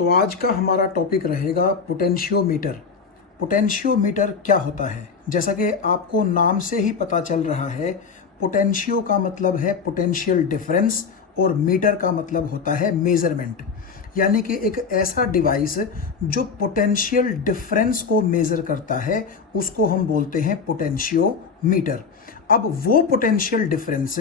तो आज का हमारा टॉपिक रहेगा पोटेंशियोमीटर। पोटेंशियोमीटर क्या होता है? जैसा कि आपको नाम से ही पता चल रहा है, पोटेंशियो का मतलब है पोटेंशियल डिफरेंस और मीटर का मतलब होता है मेजरमेंट। यानी कि एक ऐसा डिवाइस जो पोटेंशियल डिफरेंस को मेज़र करता है उसको हम बोलते हैं पोटेंशियोमीटर। अब वो पोटेंशियल डिफरेंस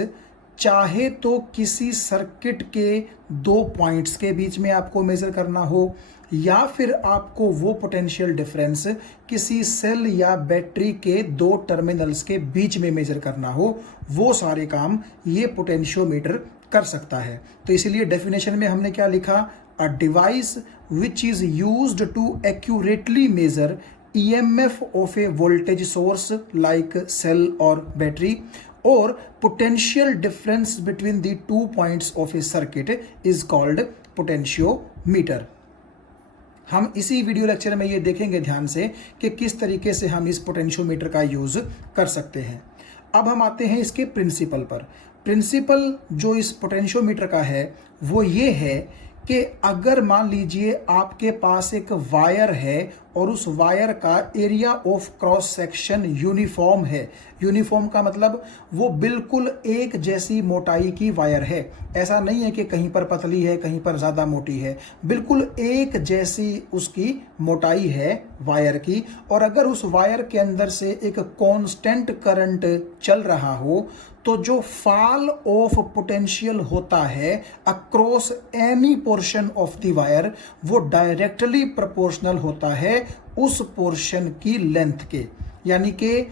चाहे तो किसी सर्किट के दो पॉइंट्स के बीच में आपको मेज़र करना हो, या फिर आपको वो पोटेंशियल डिफरेंस किसी सेल या बैटरी के दो टर्मिनल्स के बीच में मेज़र करना हो, वो सारे काम ये पोटेंशियोमीटर कर सकता है। तो इसीलिए डेफिनेशन में हमने क्या लिखा? A device which is used to accurately measure EMF of a voltage source like cell or battery or potential difference between the 2 points of a circuit is called potentiometer। हम इसी वीडियो लेक्चर में ये देखेंगे ध्यान से कि किस तरीके से हम इस पोटेंशियोमीटर का यूज कर सकते हैं। अब हम आते हैं इसके प्रिंसिपल पर। प्रिंसिपल जो इस पोटेंशियोमीटर का है वो ये है कि अगर मान लीजिए आपके पास एक वायर है और उस वायर का area of cross section uniform है। यूनिफॉर्म का मतलब वो बिल्कुल एक जैसी मोटाई की वायर है। ऐसा नहीं है कि कहीं पर पतली है कहीं पर ज़्यादा मोटी है, बिल्कुल एक जैसी उसकी मोटाई है वायर की। और अगर उस वायर के अंदर से एक कांस्टेंट करंट चल रहा हो तो जो फॉल ऑफ पोटेंशियल होता है across any portion of the wire वो डायरेक्टली प्रोपोर्शनल होता है उस पोर्शन की लेंथ के। यानी कि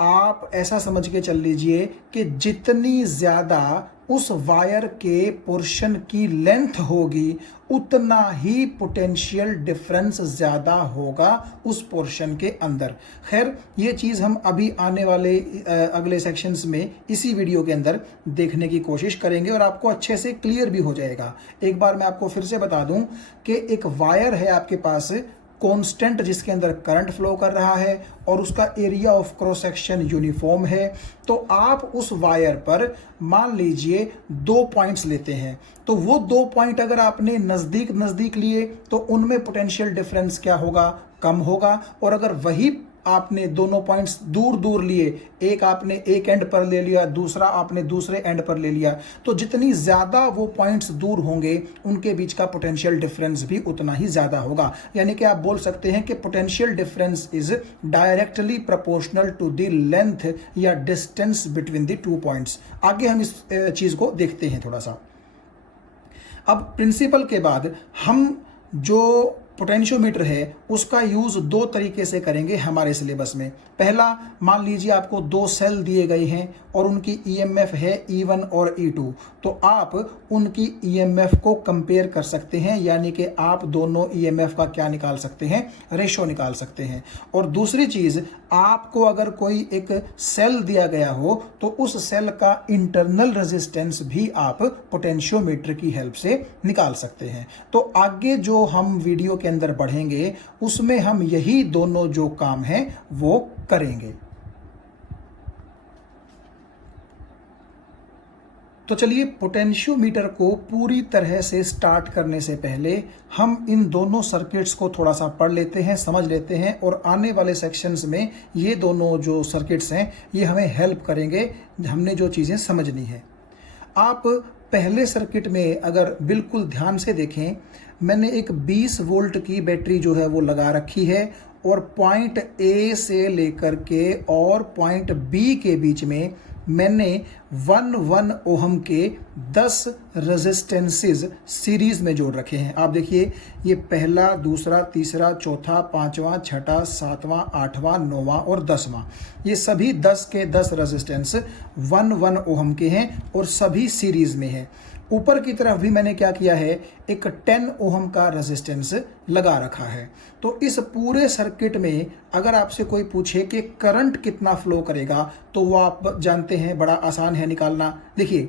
आप ऐसा समझ के चल लीजिए कि जितनी ज़्यादा उस वायर के पोर्शन की लेंथ होगी उतना ही पोटेंशियल डिफरेंस ज़्यादा होगा उस पोर्शन के अंदर। खैर ये चीज़ हम अभी आने वाले अगले सेक्शंस में इसी वीडियो के अंदर देखने की कोशिश करेंगे और आपको अच्छे से क्लियर भी हो जाएगा। एक बार मैं आपको फिर से बता दूं कि एक वायर है आपके पास कांस्टेंट जिसके अंदर करंट फ्लो कर रहा है और उसका area of cross section uniform है। तो आप उस वायर पर मान लीजिए दो पॉइंट्स लेते हैं, तो वो दो पॉइंट अगर आपने नज़दीक नज़दीक लिए तो उनमें पोटेंशियल डिफरेंस क्या होगा? कम होगा। और अगर वही आपने दोनों पॉइंट्स दूर दूर लिए, एक आपने एक एंड पर ले लिया दूसरा आपने दूसरे एंड पर ले लिया, तो जितनी ज़्यादा वो पॉइंट्स दूर होंगे उनके बीच का पोटेंशियल डिफरेंस भी उतना ही ज़्यादा होगा। यानी कि आप बोल सकते हैं कि potential difference is directly proportional to the length या distance between the two points. आगे हम इस चीज़ को देखते हैं थोड़ा सा। अब प्रिंसिपल के बाद हम जो पोटेंशियोमीटर है उसका यूज़ दो तरीके से करेंगे हमारे सिलेबस में। पहला, मान लीजिए आपको दो सेल दिए गए हैं और उनकी EMF है E1 और E2, तो आप उनकी EMF को कंपेयर कर सकते हैं। यानी कि आप दोनों EMF का क्या निकाल सकते हैं? रेशो निकाल सकते हैं। और दूसरी चीज़, आपको अगर कोई एक सेल दिया गया हो तो उस सेल का इंटरनल रेजिस्टेंस भी आप पोटेंशियोमीटर की हेल्प से निकाल सकते हैं। तो आगे जो हम वीडियो के अंदर बढ़ेंगे उसमें हम यही दोनों जो काम हैं वो करेंगे। तो चलिए, पोटेंशियोमीटर को पूरी तरह से स्टार्ट करने से पहले हम इन दोनों सर्किट्स को थोड़ा सा पढ़ लेते हैं, समझ लेते हैं, और आने वाले सेक्शंस में ये दोनों जो सर्किट्स हैं ये हमें हेल्प करेंगे हमने जो चीज़ें समझनी है। आप पहले सर्किट में अगर बिल्कुल ध्यान से देखें, मैंने एक 20 वोल्ट की बैटरी जो है वो लगा रखी है और पॉइंट A से लेकर के और पॉइंट B के बीच में मैंने 1 ओहम के 10 रेजिस्टेंसेस सीरीज में जोड़ रखे हैं। आप देखिए, ये पहला, दूसरा, तीसरा, चौथा, पांचवा, छठा, सातवां, आठवां, नौवां और 10वां, ये सभी 10 के 10 रेजिस्टेंस 1 ओहम के हैं और सभी सीरीज में हैं। ऊपर की तरफ भी मैंने क्या किया है, एक 10 ओहम का रेजिस्टेंस लगा रखा है। तो इस पूरे सर्किट में अगर आपसे कोई पूछे कि करंट कितना फ्लो करेगा तो वो आप जानते हैं बड़ा आसान है निकालना। देखिए,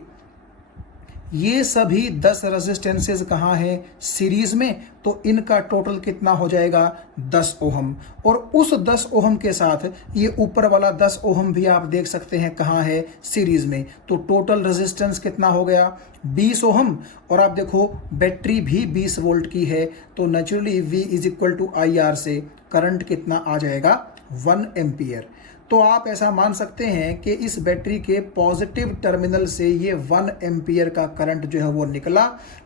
ये सभी 10 रेजिस्टेंसेज कहाँ हैं? सीरीज में। तो इनका टोटल कितना हो जाएगा? 10 ओहम। और उस 10 ओहम के साथ ये ऊपर वाला 10 ओहम भी आप देख सकते हैं कहाँ है? सीरीज में। तो टोटल रेजिस्टेंस कितना हो गया? 20 ओहम। और आप देखो बैटरी भी 20 वोल्ट की है, तो naturally V is equal to IR से करंट कितना आ जाएगा? 1 एम्पियर। तो आप ऐसा मान सकते हैं कि इस बैटरी के पॉजिटिव टर्मिनल से ये 1 एम्पियर का करंट जो है वो निकला,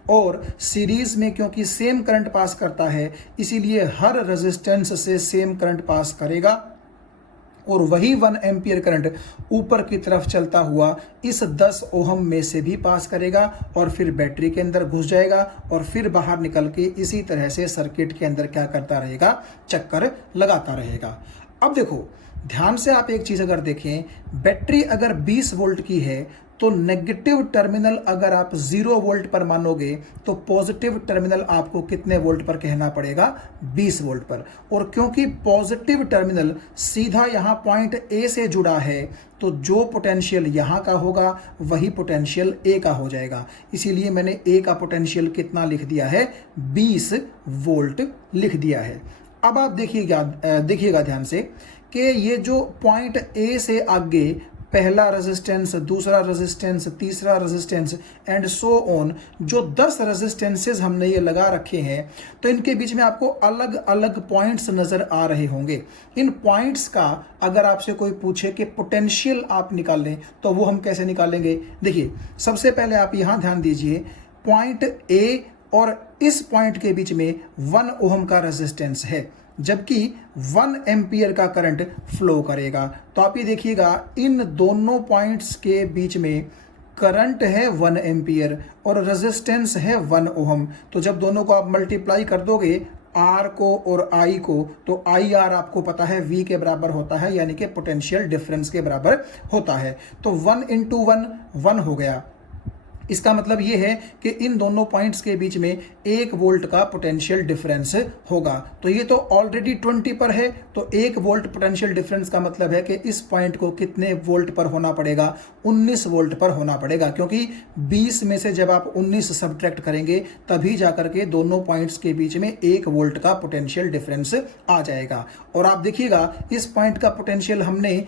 और सीरीज में क्योंकि सेम करंट पास करता है इसीलिए हर रेजिस्टेंस से सेम करंट पास करेगा, और वही 1 एम्पियर करंट ऊपर की तरफ चलता हुआ इस 10 ओहम में से भी पास करेगा और फिर बैटरी के अंदर घुस जाएगा और फिर बाहर निकल के इसी तरह से सर्किट के अंदर क्या करता रहेगा? चक्कर लगाता रहेगा। अब देखो ध्यान से आप एक चीज अगर देखें, बैटरी अगर 20 वोल्ट की है तो नेगेटिव टर्मिनल अगर आप 0 वोल्ट पर मानोगे तो पॉजिटिव टर्मिनल आपको कितने वोल्ट पर कहना पड़ेगा? 20 वोल्ट पर। और क्योंकि पॉजिटिव टर्मिनल सीधा यहाँ पॉइंट ए से जुड़ा है तो जो पोटेंशियल यहाँ का होगा वही पोटेंशियल ए का हो जाएगा। इसीलिए मैंने ए का पोटेंशियल कितना लिख दिया है? 20 वोल्ट लिख दिया है। अब आप देखिएगा ध्यान से कि ये जो पॉइंट ए से आगे पहला रेजिस्टेंस, दूसरा रेजिस्टेंस, तीसरा रेजिस्टेंस एंड सो ऑन, जो 10 रेजिस्टेंसेस हमने ये लगा रखे हैं, तो इनके बीच में आपको अलग अलग पॉइंट्स नजर आ रहे होंगे। इन पॉइंट्स का अगर आपसे कोई पूछे कि पोटेंशियल आप निकाल लें तो वो हम कैसे निकालेंगे? देखिए सबसे पहले आप यहाँ ध्यान दीजिए, पॉइंट ए और इस पॉइंट के बीच में 1 ओहम का रेजिस्टेंस है, जबकि 1 एम्पियर का करंट फ्लो करेगा। तो आप ये देखिएगा इन दोनों पॉइंट्स के बीच में करंट है 1 एम्पियर और रेजिस्टेंस है 1 ओहम। तो जब दोनों को आप मल्टीप्लाई कर दोगे R को और I को, तो IR आपको पता है V के बराबर होता है, यानी कि पोटेंशियल डिफरेंस के बराबर होता है। तो 1 इंटू 1 1 हो गया। इसका मतलब ये है कि इन दोनों पॉइंट्स के बीच में 1 वोल्ट का पोटेंशियल डिफरेंस होगा। तो ये तो ऑलरेडी 20 पर है, तो 1 वोल्ट पोटेंशियल डिफरेंस का मतलब है कि इस पॉइंट को कितने वोल्ट पर होना पड़ेगा? 19 वोल्ट पर होना पड़ेगा, क्योंकि 20 में से जब आप 19 सब्ट्रैक्ट करेंगे तभी जाकर के दोनों पॉइंट्स के बीच में 1 वोल्ट का पोटेंशियल डिफरेंस आ जाएगा। और आप देखिएगा इस पॉइंट का पोटेंशियल हमने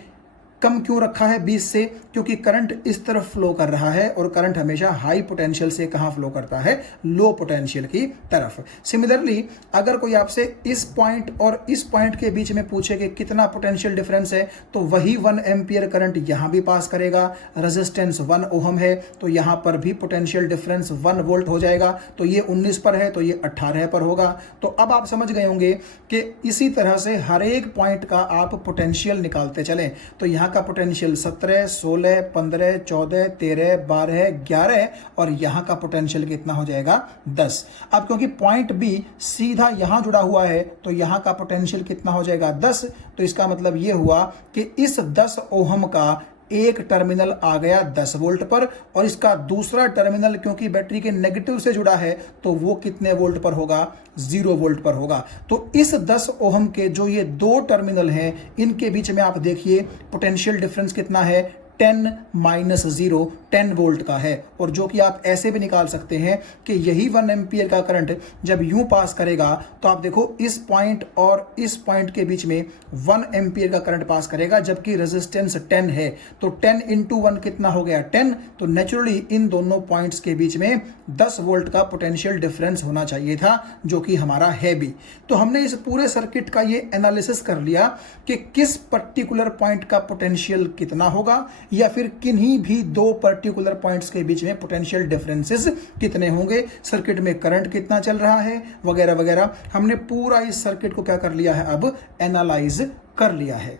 कम क्यों रखा है 20 से? क्योंकि करंट इस तरफ फ्लो कर रहा है और करंट हमेशा हाई पोटेंशियल से कहां फ्लो करता है? लो पोटेंशियल की तरफ। सिमिलरली अगर कोई आपसे इस पॉइंट और इस पॉइंट के बीच में पूछे कि कितना पोटेंशियल डिफरेंस है, तो वही 1 एम्पियर करंट यहां भी पास करेगा। रेजिस्टेंस 1 ओहम है तो यहां पर भी पोटेंशियल डिफरेंस 1 वोल्ट हो जाएगा। तो ये 19 पर है तो ये 18 पर होगा। तो अब आप समझ गए होंगे कि इसी तरह से हर एक पॉइंट का आप पोटेंशियल निकालते चलें। तो यहाँ का पोटेंशियल 17, 16, 15, 14, 13, 12, 11 और यहां का पोटेंशियल कितना हो जाएगा? 10। अब क्योंकि पॉइंट बी सीधा यहां जुड़ा हुआ है तो यहां का पोटेंशियल कितना हो जाएगा? 10। तो इसका मतलब यह हुआ कि इस 10 ओहम का एक टर्मिनल आ गया 10 वोल्ट पर, और इसका दूसरा टर्मिनल क्योंकि बैटरी के नेगेटिव से जुड़ा है तो वो कितने वोल्ट पर होगा? 0 वोल्ट पर होगा। तो इस 10 ओहम के जो ये 2 टर्मिनल हैं इनके बीच में आप देखिए पोटेंशियल डिफरेंस कितना है? 10 माइनस 0 10 वोल्ट का है। और जो कि आप ऐसे भी निकाल सकते हैं कि यही 1 एम्पियर का करंट जब यूं पास करेगा तो आप देखो इस पॉइंट और इस पॉइंट के बीच में 1 एम्पियर का करंट पास करेगा, जबकि रेजिस्टेंस 10 है। तो 10 इंटू 1 कितना हो गया? 10। तो नेचुरली इन दोनों पॉइंट्स के बीच में 10 वोल्ट का पोटेंशियल डिफरेंस होना चाहिए था, जो कि हमारा है भी। तो हमने इस पूरे सर्किट का ये एनालिसिस कर लिया कि किस पर्टिकुलर पॉइंट का पोटेंशियल कितना होगा, या फिर किन्हीं भी 2 पर्टिकुलर पॉइंट्स के बीच में पोटेंशियल डिफरेंसेस कितने होंगे, सर्किट में करंट कितना चल रहा है, वगैरह वगैरह। हमने पूरा इस सर्किट को क्या कर लिया है? अब एनालाइज कर लिया है।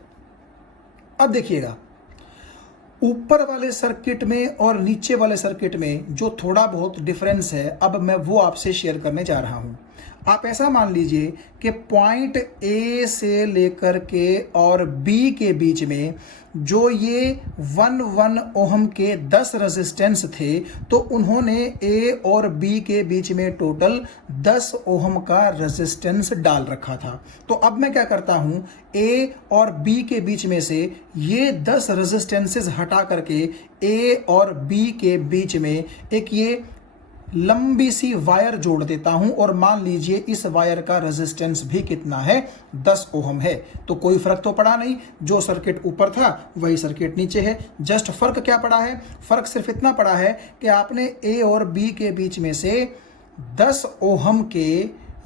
अब देखिएगा ऊपर वाले सर्किट में और नीचे वाले सर्किट में जो थोड़ा बहुत डिफरेंस है, अब मैं वो आपसे शेयर करने जा रहा हूं। आप ऐसा मान लीजिए कि पॉइंट ए से लेकर के और बी के बीच में जो ये 1 ओहम के 10 रेजिस्टेंस थे, तो उन्होंने ए और बी के बीच में टोटल 10 ओहम का रेजिस्टेंस डाल रखा था। तो अब मैं क्या करता हूं, ए और बी के बीच में से ये 10 रेजिस्टेंसेस हटा करके ए और बी के बीच में एक ये लंबी सी वायर जोड़ देता हूं और मान लीजिए इस वायर का रेजिस्टेंस भी कितना है, 10 ओहम है, तो कोई फर्क तो पड़ा नहीं, जो सर्किट ऊपर था वही सर्किट नीचे है। जस्ट फर्क क्या पड़ा है, फर्क सिर्फ इतना पड़ा है कि आपने ए और बी के बीच में से 10 ओहम के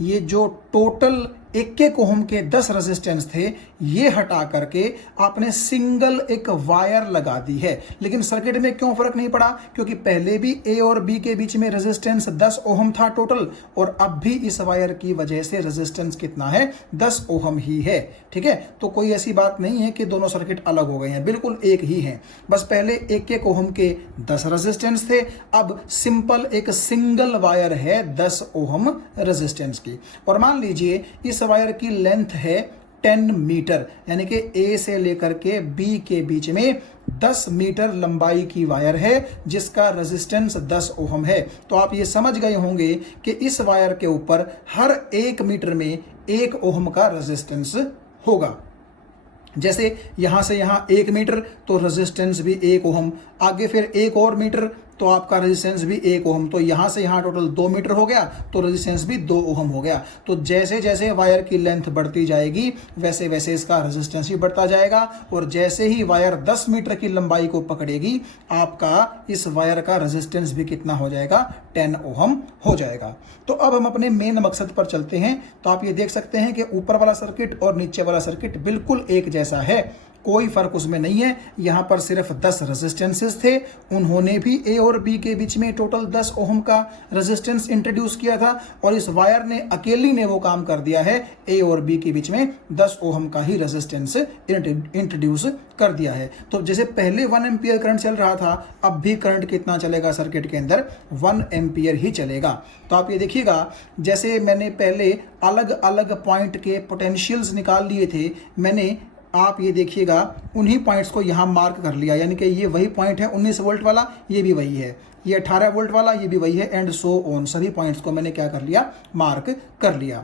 ये जो टोटल एक ओहम के 10 रेजिस्टेंस थे ये हटा करके आपने सिंगल एक वायर लगा दी है। लेकिन सर्किट में क्यों फर्क नहीं पड़ा, क्योंकि पहले भी ए और बी के बीच में रेजिस्टेंस 10 ओहम था टोटल, और अब भी इस वायर की वजह से रेजिस्टेंस कितना है, 10 ओहम ही है। ठीक है, तो कोई ऐसी बात नहीं है कि दोनों सर्किट अलग हो गए हैं, बिल्कुल एक ही हैं। बस पहले एक ओहम के 10 रेजिस्टेंस थे, अब सिंपल एक सिंगल वायर है 10 ओहम रेजिस्टेंस की। और मान लीजिए इस वायर की लेंथ है 10 मीटर, यानी कि ए से लेकर के बी के बीच में 10 मीटर लंबाई की वायर है जिसका रेजिस्टेंस 10 ओहम है। तो आप ये समझ गए होंगे कि इस वायर के ऊपर हर 1 मीटर में 1 ओहम का रेजिस्टेंस होगा। जैसे यहां से यहां 1 मीटर तो रेजिस्टेंस भी 1 ओहम, आगे फिर 1 और मीटर तो आपका रेजिस्टेंस भी 1 ओहम, तो यहां से यहां टोटल 2 मीटर हो गया, तो रेजिस्टेंस भी 2 ओहम हो गया। तो जैसे जैसे वायर की लेंथ बढ़ती जाएगी वैसे वैसे इसका रेजिस्टेंस भी बढ़ता जाएगा, और जैसे ही वायर 10 मीटर की लंबाई को पकड़ेगी आपका इस वायर का रेजिस्टेंस भी कितना हो जाएगा, 10 ओहम हो जाएगा। तो अब हम अपने मेन मकसद पर चलते हैं। तो आप ये देख सकते हैं कि ऊपर वाला सर्किट और नीचे वाला सर्किट बिल्कुल एक जैसा है, कोई फर्क उसमें नहीं है। यहां पर सिर्फ 10 रेजिस्टेंसेस थे, उन्होंने भी ए और बी के बीच में टोटल 10 ओहम का रेजिस्टेंस इंट्रोड्यूस किया था, और इस वायर ने अकेली ने वो काम कर दिया है, ए और बी के बीच में 10 ओहम का ही रेजिस्टेंस इंट्रोड्यूस कर दिया है। तो जैसे पहले 1 एम्पियर करंट चल रहा था, अब भी करंट कितना चलेगा सर्किट के अंदर, 1 एम्पियर ही चलेगा। तो आप ये देखिएगा, जैसे मैंने पहले अलग अलग पॉइंट के पोटेंशियल्स निकाल लिए थे, मैंने आप ये देखिएगा उन्हीं पॉइंट्स को यहाँ मार्क कर लिया, यानी कि ये वही पॉइंट है 19 वोल्ट वाला, ये भी वही है, ये 18 वोल्ट वाला, ये भी वही है, एंड सो ऑन। सभी पॉइंट्स को मैंने क्या कर लिया, मार्क कर लिया।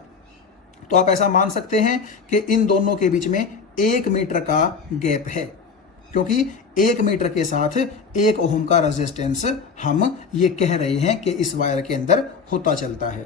तो आप ऐसा मान सकते हैं कि इन दोनों के बीच में 1 मीटर का गैप है, क्योंकि 1 मीटर के साथ 1 ओहम का रेजिस्टेंस हम ये कह रहे हैं कि इस वायर के अंदर होता चलता है।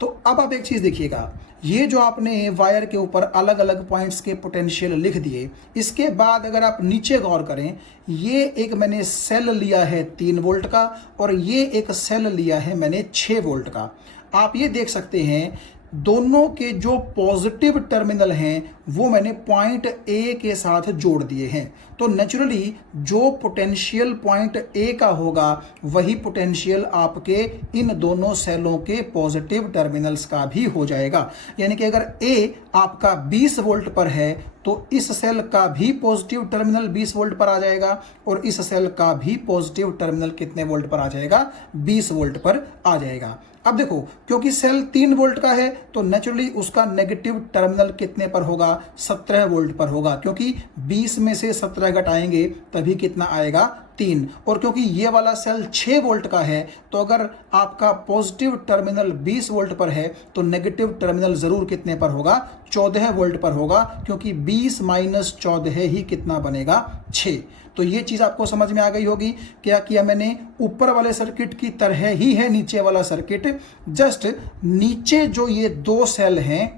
तो अब आप एक चीज देखिएगा, ये जो आपने वायर के ऊपर अलग अलग पॉइंट्स के पोटेंशियल लिख दिए, इसके बाद अगर आप नीचे गौर करें, ये एक मैंने सेल लिया है 3 वोल्ट का, और ये एक सेल लिया है मैंने 6 वोल्ट का। आप ये देख सकते हैं दोनों के जो पॉजिटिव टर्मिनल हैं वो मैंने पॉइंट ए के साथ जोड़ दिए हैं। तो नेचुरली जो पोटेंशियल पॉइंट ए का होगा वही पोटेंशियल आपके इन दोनों सेलों के पॉजिटिव टर्मिनल्स का भी हो जाएगा। यानी कि अगर ए आपका 20 वोल्ट पर है तो इस सेल का भी पॉजिटिव टर्मिनल 20 वोल्ट पर आ जाएगा, और इस सेल का भी पॉजिटिव टर्मिनल कितने वोल्ट पर आ जाएगा, 20 वोल्ट पर आ जाएगा। अब देखो, क्योंकि सेल 3 वोल्ट का है तो नेचुरली उसका नेगेटिव टर्मिनल कितने पर होगा, 17 वोल्ट पर होगा, क्योंकि 20 में से 17 घटाएंगे तभी कितना आएगा, 3। और क्योंकि ये वाला सेल 6 वोल्ट का है तो अगर आपका पॉजिटिव टर्मिनल 20 वोल्ट पर है तो नेगेटिव टर्मिनल जरूर कितने पर होगा, 14 वोल्ट पर होगा, क्योंकि 20 माइनस 14 ही कितना बनेगा, 6। तो ये चीज आपको समझ में आ गई होगी। क्या किया मैंने, ऊपर वाले सर्किट की तरह ही है नीचे वाला सर्किट, जस्ट नीचे जो ये 2 सेल हैं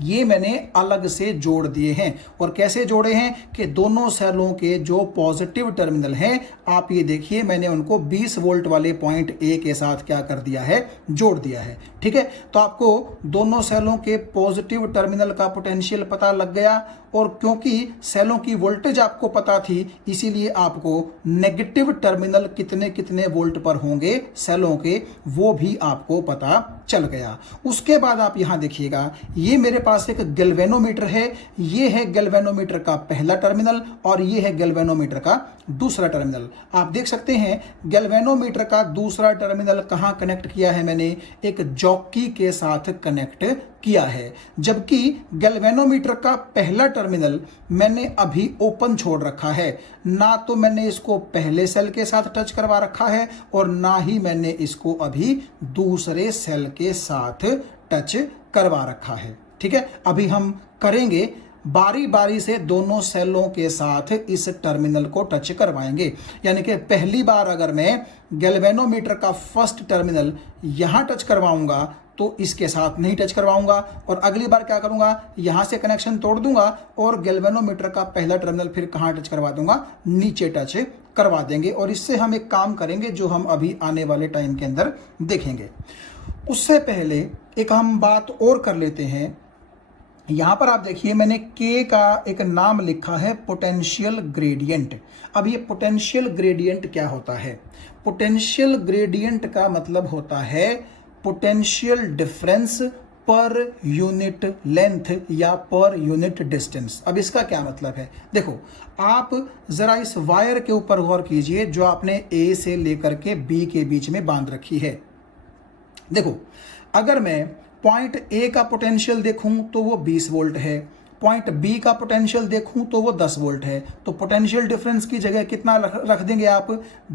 ये मैंने अलग से जोड़ दिए हैं। और कैसे जोड़े हैं कि दोनों सेलों के जो पॉजिटिव टर्मिनल हैं, आप ये देखिए मैंने उनको 20 वोल्ट वाले पॉइंट ए के साथ क्या कर दिया है, जोड़ दिया है। ठीक है, तो आपको दोनों सेलों के पॉजिटिव टर्मिनल का पोटेंशियल पता लग गया, और क्योंकि सेलों की वोल्टेज आपको पता थी इसीलिए आपको नेगेटिव टर्मिनल कितने कितने वोल्ट पर होंगे सेलों के वो भी आपको पता चल गया। उसके बाद आप यहां देखिएगा, ये मेरे पास एक गैल्वेनोमीटर है, ये है गैल्वेनोमीटर का पहला टर्मिनल और ये है गैल्वेनोमीटर का दूसरा टर्मिनल। आप देख सकते हैं गैल्वेनोमीटर का दूसरा टर्मिनल कहां कनेक्ट किया है, मैंने एक जॉकी के साथ कनेक्ट किया है, जबकि गैल्वेनोमीटर का पहला टर्मिनल मैंने अभी ओपन छोड़ रखा है। ना तो मैंने इसको पहले सेल के साथ टच करवा रखा है और ना ही मैंने इसको अभी दूसरे सेल के साथ टच करवा रखा है। ठीक है, अभी हम करेंगे। बारी बारी से दोनों सेलों के साथ इस टर्मिनल को टच करवाएंगे। यानी कि पहली बार अगर मैं गैल्वेनोमीटर का फर्स्ट टर्मिनल यहां टच करवाऊंगा तो इसके साथ नहीं टच करवाऊंगा, और अगली बार क्या करूंगा, यहां से कनेक्शन तोड़ दूंगा और गैल्वेनोमीटर का पहला टर्मिनल फिर कहां टच करवा दूंगा, नीचे टच करवा देंगे। और इससे हम एक काम करेंगे जो हम अभी आने वाले टाइम के अंदर देखेंगे। उससे पहले एक हम बात और कर लेते हैं। यहां पर आप देखिए मैंने K का एक नाम लिखा है पोटेंशियल ग्रेडियंट। अब ये पोटेंशियल ग्रेडियंट क्या होता है? पोटेंशियल ग्रेडियंट का मतलब होता है potential difference per unit length या पर यूनिट डिस्टेंस। अब इसका क्या मतलब है? देखो, आप जरा इस वायर के ऊपर गौर कीजिए जो आपने A से लेकर के B के बीच में बांध रखी है। देखो, अगर मैं पॉइंट A का पोटेंशियल देखूं तो वो 20 वोल्ट है, पॉइंट B का पोटेंशियल देखूं तो वो 10 वोल्ट है। तो पोटेंशियल डिफरेंस की जगह कितना रख देंगे आप?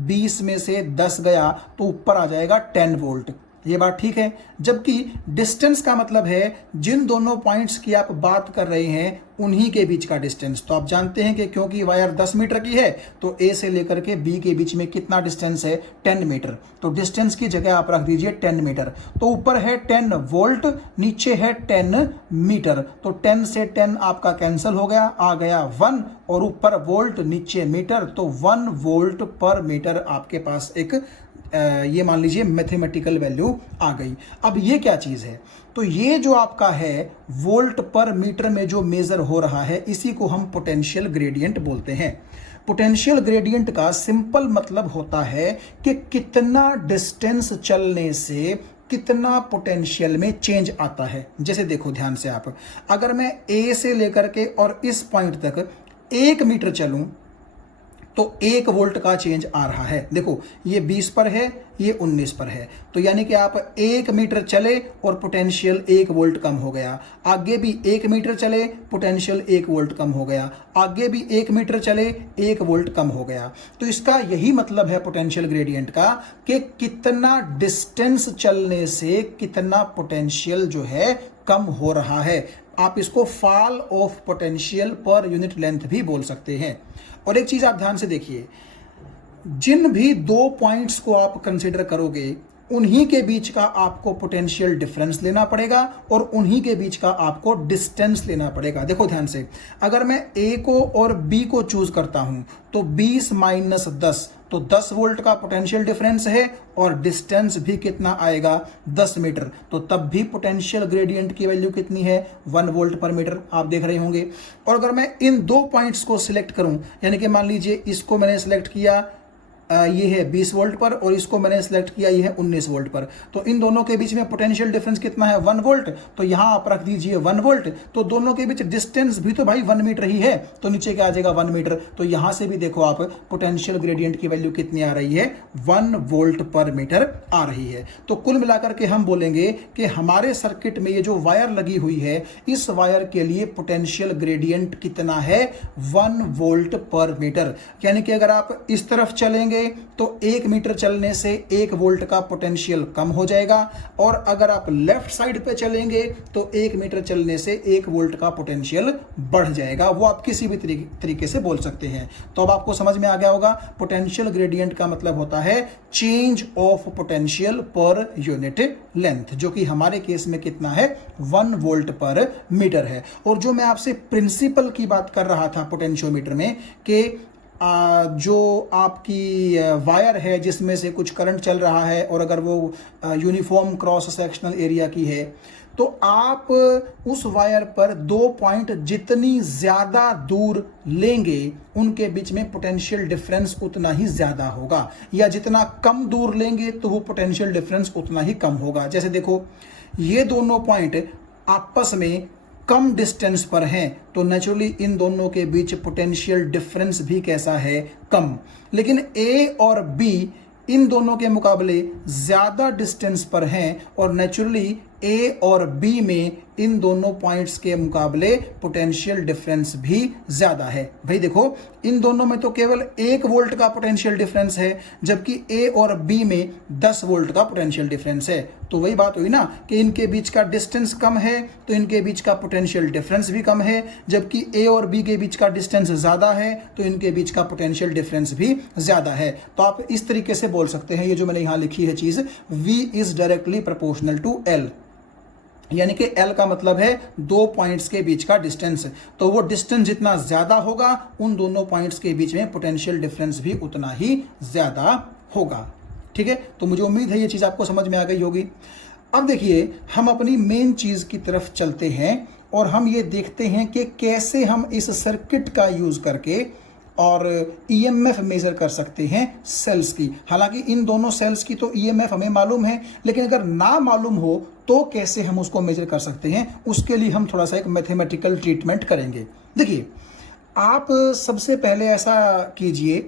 20 में से 10 गया तो ऊपर आ जाएगा 10 वोल्ट। ये बात ठीक है। जबकि डिस्टेंस का मतलब है जिन दोनों पॉइंट्स की आप बात कर रहे हैं उन्हीं के बीच का डिस्टेंस। तो आप जानते हैं कि क्योंकि वायर 10 मीटर की है तो A से लेकर के B के बीच में कितना डिस्टेंस है? 10 मीटर। तो डिस्टेंस की जगह आप रख दीजिए 10 मीटर। तो ऊपर है 10 वोल्ट, नीचे है 10 मीटर। तो 10 से 10 आपका कैंसिल हो गया, आ गया 1, और ऊपर वोल्ट नीचे मीटर, तो 1 वोल्ट पर मीटर आपके पास एक ये मान लीजिए मैथमेटिकल वैल्यू आ गई। अब ये क्या चीज है? तो ये जो आपका है वोल्ट पर मीटर में जो मेजर हो रहा है इसी को हम पोटेंशियल ग्रेडियंट बोलते हैं। पोटेंशियल ग्रेडियंट का सिंपल मतलब होता है कि कितना डिस्टेंस चलने से कितना पोटेंशियल में चेंज आता है। जैसे देखो ध्यान से आप, अगर मैं A से लेकर के और इस पॉइंट तक 1 मीटर चलूं तो 1 वोल्ट का चेंज आ रहा है। देखो, ये 20 पर है, ये 19 पर है। तो यानी कि आप 1 मीटर चले और पोटेंशियल 1 वोल्ट कम हो गया। आगे भी 1 मीटर चले, पोटेंशियल 1 वोल्ट कम हो गया। आगे भी 1 मीटर चले, 1 वोल्ट कम हो गया। तो इसका यही मतलब है पोटेंशियल ग्रेडियंट का कि कितना डिस्टेंस चलने से कितना पोटेंशियल जो है कम हो रहा है। आप इसको fall of potential per unit length भी बोल सकते हैं। और एक चीज आप ध्यान से देखिए, जिन भी 2 पॉइंट्स को आप कंसिडर करोगे उन्हीं के बीच का आपको पोटेंशियल डिफरेंस लेना पड़ेगा और उन्हीं के बीच का आपको डिस्टेंस लेना पड़ेगा। देखो ध्यान से, अगर मैं A को और B को चूज करता हूं तो 20 माइनस 10, तो 10 वोल्ट का पोटेंशियल डिफरेंस है और डिस्टेंस भी कितना आएगा? 10 मीटर। तो तब भी पोटेंशियल ग्रेडियंट की वैल्यू कितनी है? 1 वोल्ट पर मीटर, आप देख रहे होंगे। और अगर मैं इन 2 पॉइंट्स को सिलेक्ट करूं, यानी कि मान लीजिए इसको मैंने सिलेक्ट किया, ये है 20 वोल्ट पर, और इसको मैंने सिलेक्ट किया ये है 19 वोल्ट पर, तो इन दोनों के बीच में पोटेंशियल डिफरेंस कितना है? 1 वोल्ट। तो यहां आप रख दीजिए 1 वोल्ट। तो दोनों के बीच डिस्टेंस भी तो भाई 1 मीटर ही है, तो नीचे क्या आ जाएगा? 1 मीटर। तो यहां से भी देखो आप पोटेंशियल ग्रेडियंट की वैल्यू कितनी आ रही है? 1 वोल्ट पर मीटर आ रही है। तो कुल मिलाकर के हम बोलेंगे कि हमारे सर्किट में ये जो वायर लगी हुई है इस वायर के लिए पोटेंशियल ग्रेडियंट कितना है? 1 वोल्ट पर मीटर। यानी कि अगर आप इस तरफ चलेंगे तो 1 मीटर चलने से 1 वोल्ट का पोटेंशियल कम हो जाएगा, और अगर आप लेफ्ट साइड पे चलेंगे तो 1 मीटर चलने से 1 वोल्ट का पोटेंशियल बढ़ जाएगा। वो आप किसी भी तरीके से बोल सकते हैं। तो अब आपको समझ में आ गया होगा, पोटेंशियल ग्रेडियंट का मतलब होता है change of potential per unit length, जो कि हमारे केस में कितना है? 1 वोल्ट पर मीटर है। और जो मैं आपसे प्रिंसिपल की बात कर रहा था पोटेंशियोमीटर में, कि जो आपकी वायर है जिसमें से कुछ करंट चल रहा है और अगर वो यूनिफॉर्म क्रॉस सेक्शनल एरिया की है, तो आप उस वायर पर 2 पॉइंट जितनी ज्यादा दूर लेंगे उनके बीच में पोटेंशियल डिफरेंस उतना ही ज्यादा होगा, या जितना कम दूर लेंगे तो वो पोटेंशियल डिफरेंस उतना ही कम होगा। जैसे देखो, ये दोनों पॉइंट आपस में कम डिस्टेंस पर हैं, तो नेचुरली इन दोनों के बीच पोटेंशियल डिफरेंस भी कैसा है? कम। लेकिन A और B इन दोनों के मुकाबले ज्यादा डिस्टेंस पर हैं और नेचुरली ए और बी में इन दोनों पॉइंट्स के मुकाबले पोटेंशियल डिफरेंस भी ज्यादा है। भाई देखो, इन दोनों में तो केवल 1 वोल्ट का पोटेंशियल डिफरेंस है, जबकि ए और बी में 10 वोल्ट का पोटेंशियल डिफरेंस है। तो वही बात हुई ना कि इनके बीच का डिस्टेंस कम है तो इनके बीच का पोटेंशियल डिफरेंस भी कम है, जबकि ए और बी के बीच का डिस्टेंस ज्यादा है तो इनके बीच का पोटेंशियल डिफरेंस भी ज्यादा है। तो आप इस तरीके से बोल सकते हैं, ये जो मैंने यहां लिखी है चीज, V is directly proportional to L, यानी कि L का मतलब है 2 पॉइंट्स के बीच का डिस्टेंस। तो वो डिस्टेंस जितना ज्यादा होगा उन दोनों पॉइंट्स के बीच में पोटेंशियल डिफरेंस भी उतना ही ज्यादा होगा। ठीक है, तो मुझे उम्मीद है ये चीज आपको समझ में आ गई होगी। अब देखिए, हम अपनी मेन चीज की तरफ चलते हैं और हम ये देखते हैं कि कैसे हम इस सर्किट का यूज करके और ईएमएफ मेजर कर सकते हैं सेल्स की। हालांकि इन दोनों सेल्स की तो ईएमएफ हमें मालूम है, लेकिन अगर ना मालूम हो तो कैसे हम उसको मेजर कर सकते हैं, उसके लिए हम थोड़ा सा एक मैथमेटिकल ट्रीटमेंट करेंगे। देखिए, आप सबसे पहले ऐसा कीजिए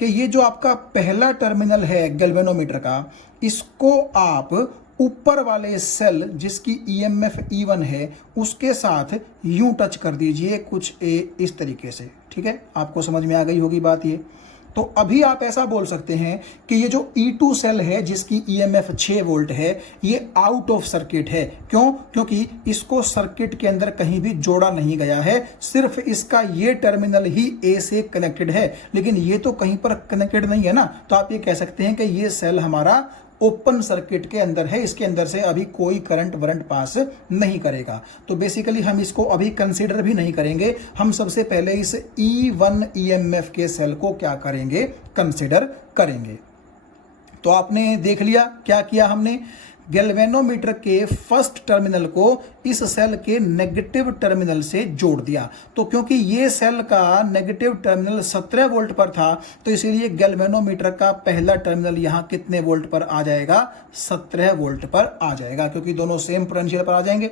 कि ये जो आपका पहला टर्मिनल है गैल्वेनोमीटर का, इसको आप ऊपर वाले सेल जिसकी ईएमएफ E1 है उसके साथ यूं टच कर दीजिए, कुछ इस तरीके से। ठीक है, आपको समझ में आ गई होगी बात ये। तो अभी आप ऐसा बोल सकते हैं कि ये जो E2 सेल है जिसकी ईएमएफ 6 वोल्ट है, ये आउट ऑफ सर्किट है। क्यों? क्योंकि इसको सर्किट के अंदर कहीं भी जोड़ा नहीं गया है, सिर्फ इसका ये टर्मिनल ही ए से कनेक्टेड है, लेकिन ये तो कहीं पर कनेक्टेड नहीं है ना। तो आप ये कह सकते हैं कि ये सेल हमारा ओपन सर्किट के अंदर है, इसके अंदर से अभी कोई करंट वरंट पास नहीं करेगा। तो बेसिकली हम इसको अभी कंसीडर भी नहीं करेंगे, हम सबसे पहले इस E1 ईएमएफ के सेल को क्या करेंगे, कंसीडर करेंगे। तो आपने देख लिया क्या किया हमने, गैल्वेनोमीटर के फर्स्ट टर्मिनल को इस सेल के नेगेटिव टर्मिनल से जोड़ दिया। तो क्योंकि ये सेल का नेगेटिव टर्मिनल 17 वोल्ट पर था, तो इसीलिए गैल्वेनोमीटर का पहला टर्मिनल यहां कितने वोल्ट पर आ जाएगा, 17 वोल्ट पर आ जाएगा, क्योंकि दोनों सेम पोटेंशियल पर आ जाएंगे।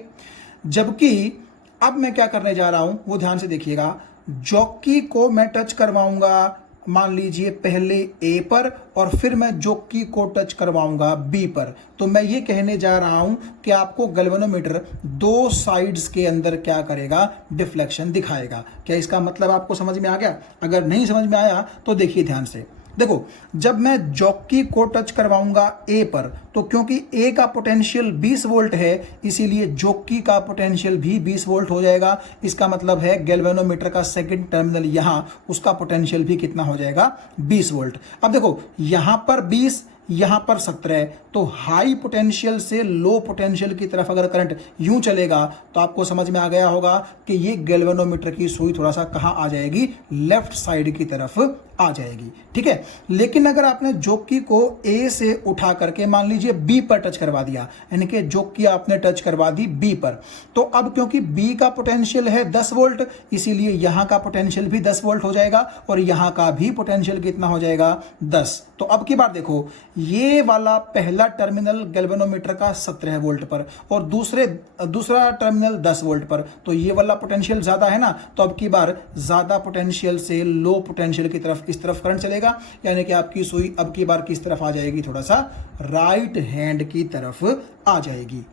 जबकि अब मैं क्या करने जा रहा हूं वो ध्यान से देखिएगा, जॉकी को मैं टच करवाऊंगा मान लीजिए पहले ए पर और फिर मैं जॉकी को टच करवाऊंगा बी पर। तो मैं ये कहने जा रहा हूं कि आपको गैल्वेनोमीटर 2 साइड्स के अंदर क्या करेगा, डिफ्लेक्शन दिखाएगा। क्या इसका मतलब आपको समझ में आ गया? अगर नहीं समझ में आया तो देखिए ध्यान से। देखो, जब मैं जॉकी को टच करवाऊंगा ए पर, तो क्योंकि ए का पोटेंशियल 20 वोल्ट है, इसीलिए जॉकी का पोटेंशियल भी 20 वोल्ट हो जाएगा। इसका मतलब है गैल्वेनोमीटर का सेकंड टर्मिनल यहां, उसका पोटेंशियल भी कितना हो जाएगा, 20 वोल्ट। अब देखो, यहां पर 20, यहां पर 17, तो हाई पोटेंशियल से लो पोटेंशियल की तरफ अगर करंट यूं चलेगा तो आपको समझ में आ गया होगा कि ये गैल्वेनोमीटर की सुई थोड़ा सा कहां आ जाएगी, लेफ्ट साइड की तरफ आ जाएगी। ठीक है, लेकिन अगर आपने जॉकी को ए से उठा करके मान लीजिए बी पर टच करवा दिया, यानी कि जॉकी आपने टच करवा दी बी पर, तो अब क्योंकि बी का पोटेंशियल है 10 वोल्ट, इसीलिए यहां का पोटेंशियल भी 10 वोल्ट हो जाएगा और यहां का भी पोटेंशियल कितना हो जाएगा, 10। तो अब की बात देखो, ये वाला पहला टर्मिनल गैल्वेनोमीटर का 17 वोल्ट पर और दूसरा टर्मिनल 10 वोल्ट पर, तो ये वाला पोटेंशियल ज्यादा है ना। तो अब की बार ज्यादा पोटेंशियल से लो पोटेंशियल की तरफ किस तरफ करंट चलेगा, यानी कि आपकी सुई अब की बार किस तरफ आ जाएगी, थोड़ा सा राइट हैंड की तरफ आ जाएगी।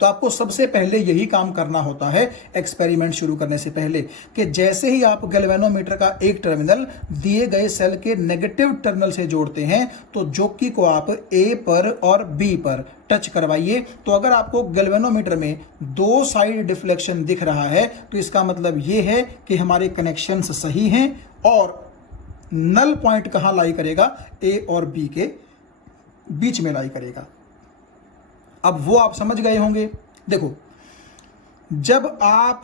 तो आपको सबसे पहले यही काम करना होता है एक्सपेरिमेंट शुरू करने से पहले, कि जैसे ही आप गैल्वेनोमीटर का एक टर्मिनल दिए गए सेल के नेगेटिव टर्मिनल से जोड़ते हैं, तो जॉकी को आप ए पर और बी पर टच करवाइए। तो अगर आपको गैल्वेनोमीटर में 2 साइड डिफ्लेक्शन दिख रहा है, तो इसका मतलब यह है कि हमारे कनेक्शंस सही हैं और नल पॉइंट कहां लाई करेगा, ए और बी के बीच में लाई करेगा। अब वो आप समझ गए होंगे। देखो, जब आप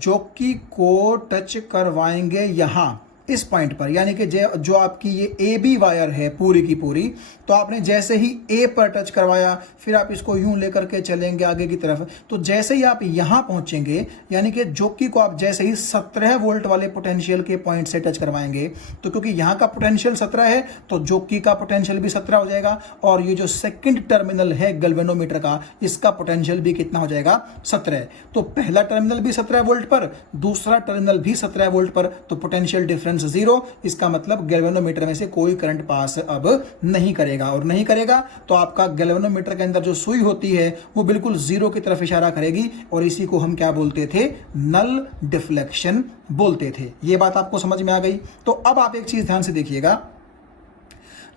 जॉकी को टच करवाएंगे यहां इस पॉइंट पर, यानी कि जो आपकी ये ए बी वायर है पूरी की पूरी, तो आपने जैसे ही ए पर टच करवाया, फिर आप इसको यूं लेकर के चलेंगे आगे की तरफ, तो जैसे ही आप यहां पहुंचेंगे, यानी कि जॉकी को आप जैसे ही 17 वोल्ट वाले पोटेंशियल के पॉइंट से टच करवाएंगे, तो क्योंकि यहां का पोटेंशियल 17 है तो जॉकी का पोटेंशियल भी 17 हो जाएगा, और ये जो सेकंड टर्मिनल है गैल्वेनोमीटर का, इसका पोटेंशियल भी कितना हो जाएगा, 17। तो पहला टर्मिनल भी 17 वोल्ट पर, दूसरा टर्मिनल भी 17 वोल्ट पर, तो पोटेंशियल डिफरेंस डिफरेंस 0, इसका मतलब गैल्वेनोमीटर में से कोई करंट पास अब नहीं करेगा, और नहीं करेगा तो आपका गैल्वेनोमीटर के अंदर जो सुई होती है वो बिल्कुल 0 की तरफ इशारा करेगी, और इसी को हम क्या बोलते थे, नल डिफ्लेक्शन बोलते थे। ये बात आपको समझ में आ गई। तो अब आप एक चीज ध्यान से देखिएगा,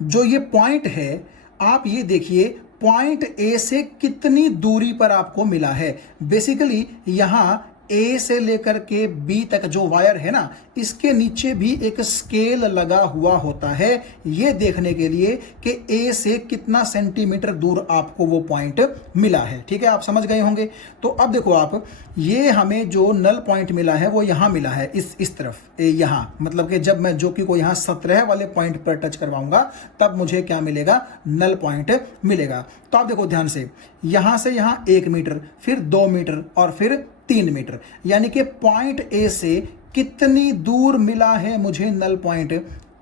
जो ये पॉइंट है, आप ये देखिए पॉइंट ए से कितनी दूरी पर आपको मिला है। बेसिकली यहां ए से लेकर के बी तक जो वायर है ना, इसके नीचे भी एक स्केल लगा हुआ होता है, ये देखने के लिए कि ए से कितना सेंटीमीटर दूर आपको वो पॉइंट मिला है। ठीक है, आप समझ गए होंगे। तो अब देखो आप, ये हमें जो नल पॉइंट मिला है वो यहां मिला है, इस तरफ यहां, मतलब कि जब मैं जोकी को यहां 17 वाले पॉइंट पर टच करवाऊंगा तब मुझे क्या मिलेगा, नल पॉइंट मिलेगा। तो आप देखो ध्यान से, यहां से यहां 1 मीटर, फिर 2 मीटर और फिर 3 मीटर, यानी कि पॉइंट ए से कितनी दूर मिला है मुझे नल पॉइंट,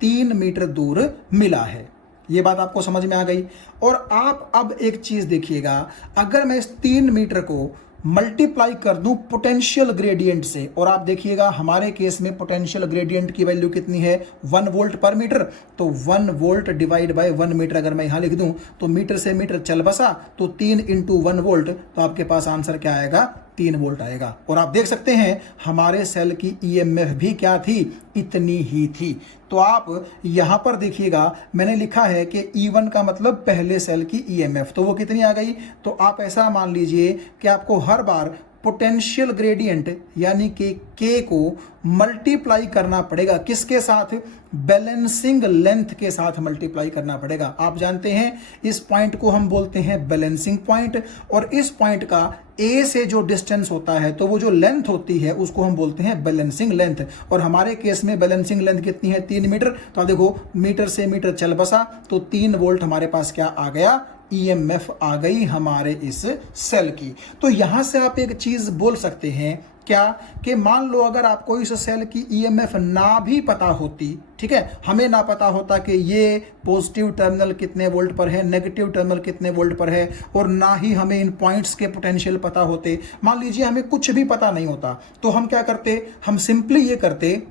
3 मीटर दूर मिला है। ये बात आपको समझ में आ गई। और आप अब एक चीज देखिएगा, अगर मैं इस 3 मीटर को मल्टीप्लाई कर दूं पोटेंशियल ग्रेडियंट से, और आप देखिएगा हमारे केस में पोटेंशियल ग्रेडियंट की वैल्यू कितनी है, 1 वोल्ट पर मीटर। तो 1 वोल्ट डिवाइड बाय 1 मीटर अगर मैं यहां लिख दूं तो मीटर से मीटर चल बसा, तो 3 इंटू 1 वोल्ट, तो आपके पास आंसर क्या आएगा, 3 वोल्ट आएगा। और आप देख सकते हैं हमारे सेल की ईएमएफ भी क्या थी, इतनी ही थी। तो आप यहां पर देखिएगा मैंने लिखा है कि E1 का मतलब पहले सेल की ईएमएफ, तो वो कितनी आ गई। तो आप ऐसा मान लीजिए कि आपको हर बार पोटेंशियल ग्रेडियंट यानी कि के को मल्टीप्लाई करना पड़ेगा, किसके साथ, बैलेंसिंग लेंथ के साथ मल्टीप्लाई करना पड़ेगा। आप जानते हैं इस पॉइंट को हम बोलते हैं बैलेंसिंग पॉइंट, और इस पॉइंट का ए से जो डिस्टेंस होता है तो वो जो लेंथ होती है उसको हम बोलते हैं बैलेंसिंग लेंथ। और हमारे केस में बैलेंसिंग लेंथ कितनी है, 3 मीटर। तो आप देखो मीटर से मीटर चल बसा, तो 3 वोल्ट हमारे पास क्या आ गया, ईएमएफ आ गई हमारे इस सेल की। तो यहां से आप एक चीज बोल सकते हैं क्या, कि मान लो अगर आपको इस सेल की ईएमएफ ना भी पता होती, ठीक है, हमें ना पता होता कि ये पॉजिटिव टर्मिनल कितने वोल्ट पर है, नेगेटिव टर्मिनल कितने वोल्ट पर है, और ना ही हमें इन पॉइंट्स के पोटेंशियल पता होते, मान लीजिए हमें कुछ भी पता नहीं होता, तो हम क्या करते, हम सिंपली ये करते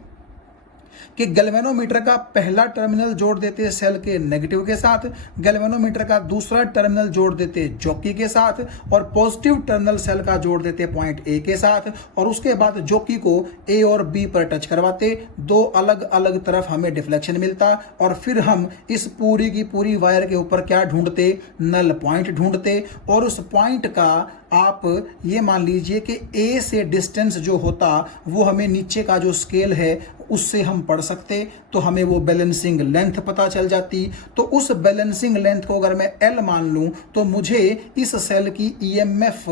कि गैल्वेनोमीटर का पहला टर्मिनल जोड़ देते सेल के नेगेटिव के साथ, गैल्वेनोमीटर का दूसरा टर्मिनल जोड़ देते जॉकी के साथ, और पॉजिटिव टर्मिनल सेल का जोड़ देते पॉइंट ए के साथ, और उसके बाद जॉकी को ए और बी पर टच करवाते, 2 अलग अलग तरफ हमें डिफ्लेक्शन मिलता, और फिर हम इस पूरी की पूरी वायर के ऊपर क्या ढूंढते, नल पॉइंट ढूंढते, और उस पॉइंट का आप ये मान लीजिए कि ए से डिस्टेंस जो होता वो हमें नीचे का जो स्केल है उससे हम पढ़ सकते, तो हमें वो बैलेंसिंग लेंथ पता चल जाती। तो उस बैलेंसिंग लेंथ को अगर मैं एल मान लूं तो मुझे इस सेल की ईएमएफ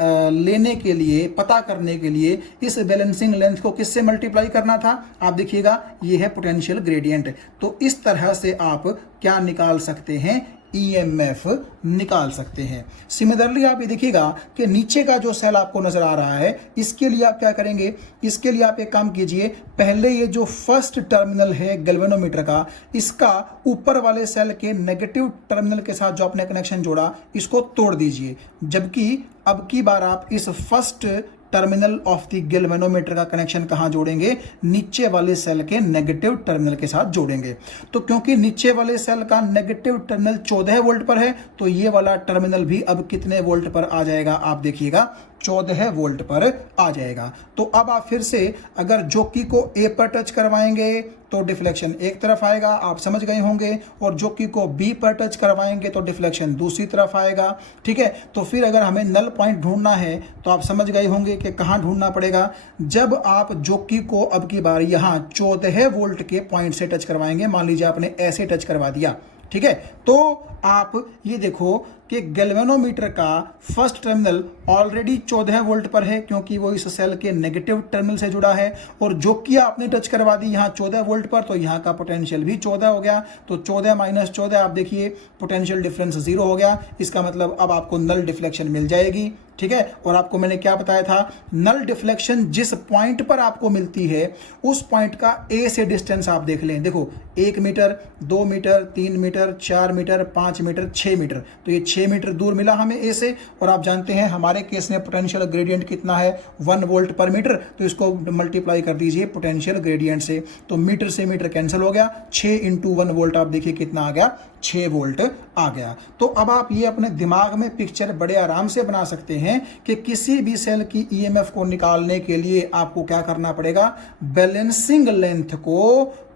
लेने के लिए, पता करने के लिए इस बैलेंसिंग लेंथ को किससे मल्टीप्लाई करना था, आप देखिएगा ये है पोटेंशियल ग्रेडियंट। तो इस तरह से आप क्या निकाल सकते हैं, ईएमएफ निकाल सकते हैं। सिमिलरली आप ये देखिएगा कि नीचे का जो सेल आपको नजर आ रहा है, इसके लिए आप क्या करेंगे, इसके लिए आप एक काम कीजिए, पहले ये जो फर्स्ट टर्मिनल है गैल्वेनोमीटर का, इसका ऊपर वाले सेल के नेगेटिव टर्मिनल के साथ जो आपने कनेक्शन जोड़ा इसको तोड़ दीजिए, जबकि अब की बार आप इस first terminal of the galvanometer का कनेक्शन कहां जोड़ेंगे, नीचे वाले सेल के नेगेटिव टर्मिनल के साथ जोड़ेंगे। तो क्योंकि नीचे वाले सेल का नेगेटिव टर्मिनल 14 वोल्ट पर है, तो ये वाला टर्मिनल भी अब कितने वोल्ट पर आ जाएगा, आप देखिएगा 14 वोल्ट पर आ जाएगा। तो अब आप फिर से अगर जॉकी को ए पर टच करवाएंगे तो डिफ्लेक्शन एक तरफ आएगा, आप समझ गए होंगे, और जॉकी को बी पर टच करवाएंगे तो डिफ्लेक्शन दूसरी तरफ आएगा। ठीक है, तो फिर अगर हमें नल पॉइंट ढूंढना है तो आप समझ गए होंगे कि कहां ढूंढना पड़ेगा। जब आप जॉकी को अब की बार यहां 14 वोल्ट के पॉइंट से टच करवाएंगे, मान लीजिए आपने ऐसे टच करवा दिया, ठीक है, तो आप ये देखो कि गैल्वेनोमीटर का फर्स्ट टर्मिनल ऑलरेडी 14 वोल्ट पर है क्योंकि वो इस सेल के नेगेटिव टर्मिनल से जुड़ा है, और जो कि आपने टच करवा दी यहाँ 14 वोल्ट पर, तो यहाँ का पोटेंशियल भी 14 हो गया। तो 14 माइनस 14 आप देखिए पोटेंशियल डिफरेंस 0 हो गया। इसका मतलब अब आपको नल डिफ्लेक्शन मिल जाएगी। ठीक है, और आपको मैंने क्या बताया था, नल डिफ्लेक्शन जिस पॉइंट पर आपको मिलती है उस पॉइंट का ए से डिस्टेंस आप देख लें। देखो 1 metre, 2 metre, 3 metre, 4 4 metre, 5 metre, 6 metre, तो ये 6 मीटर दूर मिला हमें ए से। और आप जानते हैं हमारे केस में पोटेंशियल ग्रेडियंट कितना है, 1 वोल्ट पर मीटर, तो इसको मल्टीप्लाई कर दीजिए पोटेंशियल ग्रेडियंट से, तो मीटर से मीटर कैंसिल हो गया, 6 इंटू 1 वोल्ट, आप देखिए कितना आ गया, 6 वोल्ट आ गया। तो अब आप ये अपने दिमाग में पिक्चर बड़े आराम से बना सकते हैं कि किसी भी सेल की ईएमएफ को निकालने के लिए आपको क्या करना पड़ेगा, बैलेंसिंग लेंथ को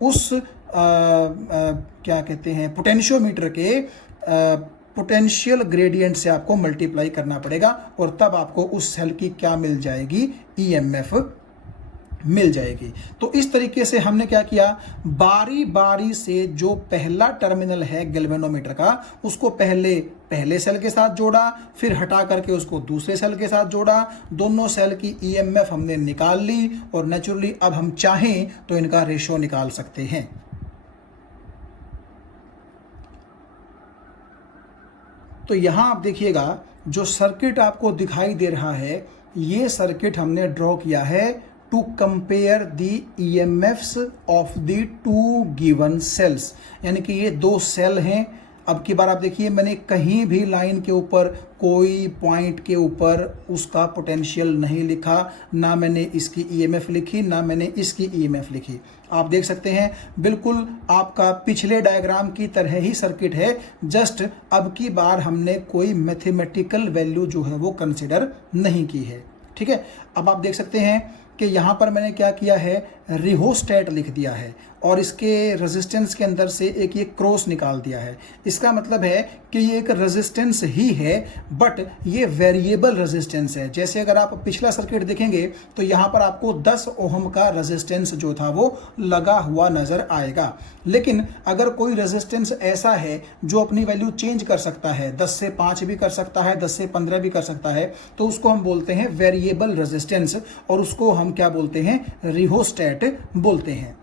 उस क्या कहते हैं पोटेंशियोमीटर के पोटेंशियल ग्रेडियंट से आपको मल्टीप्लाई करना पड़ेगा, और तब आपको उस सेल की क्या मिल जाएगी, ईएमएफ मिल जाएगी। तो इस तरीके से हमने क्या किया, बारी बारी से जो पहला टर्मिनल है गैल्वेनोमीटर का, उसको पहले सेल के साथ जोड़ा, फिर हटा करके उसको दूसरे सेल के साथ जोड़ा, दोनों सेल की ईएमएफ हमने निकाल ली, और नेचुरली अब हम चाहें तो इनका रेशो निकाल सकते हैं। तो यहां आप देखिएगा जो सर्किट आपको दिखाई दे रहा है, ये सर्किट हमने ड्रॉ किया है to compare the EMFs of the 2 given cells, यानी कि ये 2 सेल हैं। अब की बार आप देखिए मैंने कहीं भी लाइन के ऊपर कोई पॉइंट के ऊपर उसका पोटेंशियल नहीं लिखा, ना मैंने इसकी ईएमएफ लिखी, ना मैंने इसकी ईएमएफ लिखी। आप देख सकते हैं बिल्कुल आपका पिछले डायग्राम की तरह ही सर्किट है, जस्ट अब की बार हमने कोई मैथमेटिकल वैल्यू जो है वो कंसिडर नहीं की है। ठीक है, अब आप देख सकते हैं कि यहाँ पर मैंने क्या किया है, रिहोस्टैट लिख दिया है, और इसके रेजिस्टेंस के अंदर से एक ये क्रॉस निकाल दिया है। इसका मतलब है कि ये एक रेजिस्टेंस ही है, बट ये वेरिएबल रेजिस्टेंस है। जैसे अगर आप पिछला सर्किट देखेंगे तो यहाँ पर आपको 10 ओहम का रेजिस्टेंस जो था वो लगा हुआ नजर आएगा, लेकिन अगर कोई रेजिस्टेंस ऐसा है जो अपनी वैल्यू चेंज कर सकता है, 10 से 5 भी कर सकता है, 10 से 15 भी कर सकता है, तो उसको हम बोलते हैं वेरिएबल रेजिस्टेंस, और उसको हम क्या बोलते हैं, रिहोस्टैट बोलते हैं।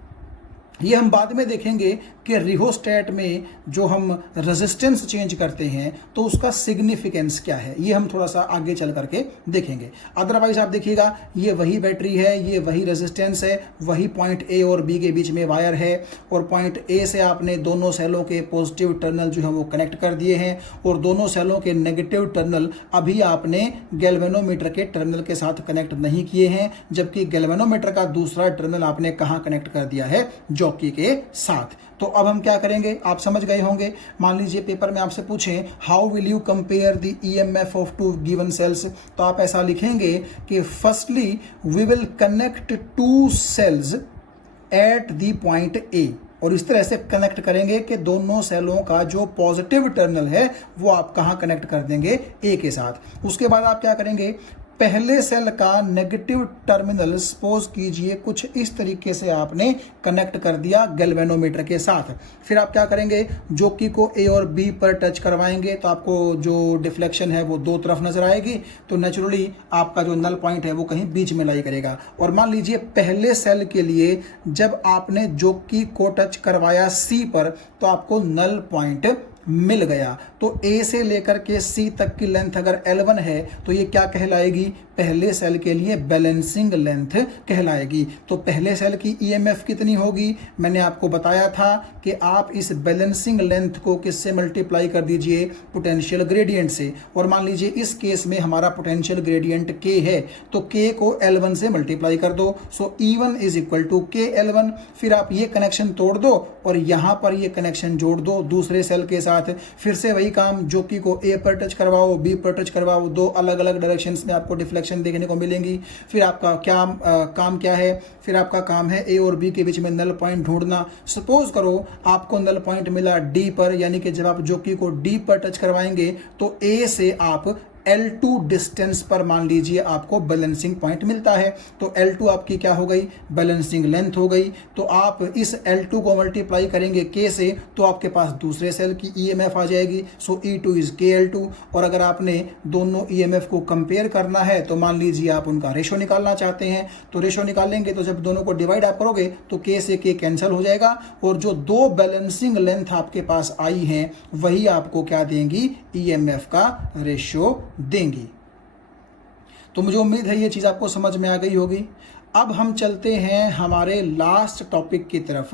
ये हम बाद में देखेंगे कि रिहोस्टैट में जो हम रेजिस्टेंस चेंज करते हैं तो उसका सिग्निफिकेंस क्या है, ये हम थोड़ा सा आगे चल करके देखेंगे। अदरवाइज आप देखिएगा ये वही बैटरी है, ये वही रेजिस्टेंस है, वही पॉइंट ए और बी के बीच में वायर है, और पॉइंट ए से आपने दोनों सेलों के पॉजिटिव टर्मिनल जो है वो कनेक्ट कर दिए हैं, और दोनों सेलों के नेगेटिव टर्मिनल अभी आपने गैल्वेनोमीटर के टर्मिनल के साथ कनेक्ट नहीं किए हैं, जबकि गैल्वेनोमीटर का दूसरा टर्मिनल आपने कहाँ कनेक्ट कर दिया है, जॉकी के साथ। तो अब हम क्या करेंगे, आप समझ गए होंगे। मान लीजिए पेपर में आपसे पूछें how will you compare the EMF of 2 given cells, तो आप ऐसा लिखेंगे कि firstly we will connect 2 cells at the point A, और इस तरह से कनेक्ट करेंगे कि दोनों सेलों का जो पॉजिटिव टर्मिनल है वो आप कहाँ कनेक्ट कर देंगे, ए के साथ। उसके बाद आप क्या करेंगे, पहले सेल का नेगेटिव टर्मिनल सपोज कीजिए कुछ इस तरीके से आपने कनेक्ट कर दिया गैल्वेनोमीटर के साथ। फिर आप क्या करेंगे, जोकी को ए और बी पर टच करवाएंगे, तो आपको जो डिफ्लेक्शन है वो 2 तरफ नजर आएगी, तो नेचुरली आपका जो नल पॉइंट है वो कहीं बीच में लाई करेगा। और मान लीजिए पहले सेल के लिए जब आपने जोकी को टच करवाया सी पर, तो आपको नल पॉइंट मिल गया। तो ए से लेकर के सी तक की लेंथ अगर L1 है तो ये क्या कहलाएगी, पहले सेल के लिए बैलेंसिंग लेंथ कहलाएगी। तो पहले सेल की ईएमएफ कितनी होगी, मैंने आपको बताया था कि आप इस बैलेंसिंग लेंथ को किससे मल्टीप्लाई कर दीजिए, पोटेंशियल ग्रेडियंट से। और मान लीजिए इस केस में हमारा पोटेंशियल ग्रेडियंट K है, तो K को L1 से मल्टीप्लाई कर दो, सो E1 is equal to KL1। फिर आप ये कनेक्शन तोड़ दो और यहां पर ये कनेक्शन जोड़ दो दूसरे सेल के साथ। फिर से वही काम, जोकी को ए पर टच करवाओ, बी पर टच करवाओ, 2 अलग अलग डायरेक्शंस में आपको डिफ्लेक्शन देखने को मिलेंगी। फिर आपका क्या काम क्या है, फिर आपका काम है ए और बी के बीच में नल पॉइंट ढूंढना। सपोज करो आपको नल पॉइंट मिला डी पर, यानी कि जब आप जोकी को डी पर टच करवाएंगे तो ए से आप L2 डिस्टेंस पर मान लीजिए आपको बैलेंसिंग पॉइंट मिलता है। तो L2 आपकी क्या हो गई, बैलेंसिंग लेंथ हो गई। तो आप इस L2 को मल्टीप्लाई करेंगे K से, तो आपके पास दूसरे सेल की EMF आ जाएगी, सो E2 इज KL2। और अगर आपने दोनों EMF को कंपेयर करना है तो मान लीजिए आप उनका रेशो निकालना चाहते हैं, तो रेशो निकालेंगे तो जब दोनों को डिवाइड आप करोगे तो K से K कैंसिल हो जाएगा, और जो 2 बैलेंसिंग लेंथ आपके पास आई हैं वही आपको क्या देंगी, EMF का रेशो देंगी। तो मुझे उम्मीद है ये चीज़ आपको समझ में आ गई होगी। अब हम चलते हैं हमारे लास्ट टॉपिक की तरफ,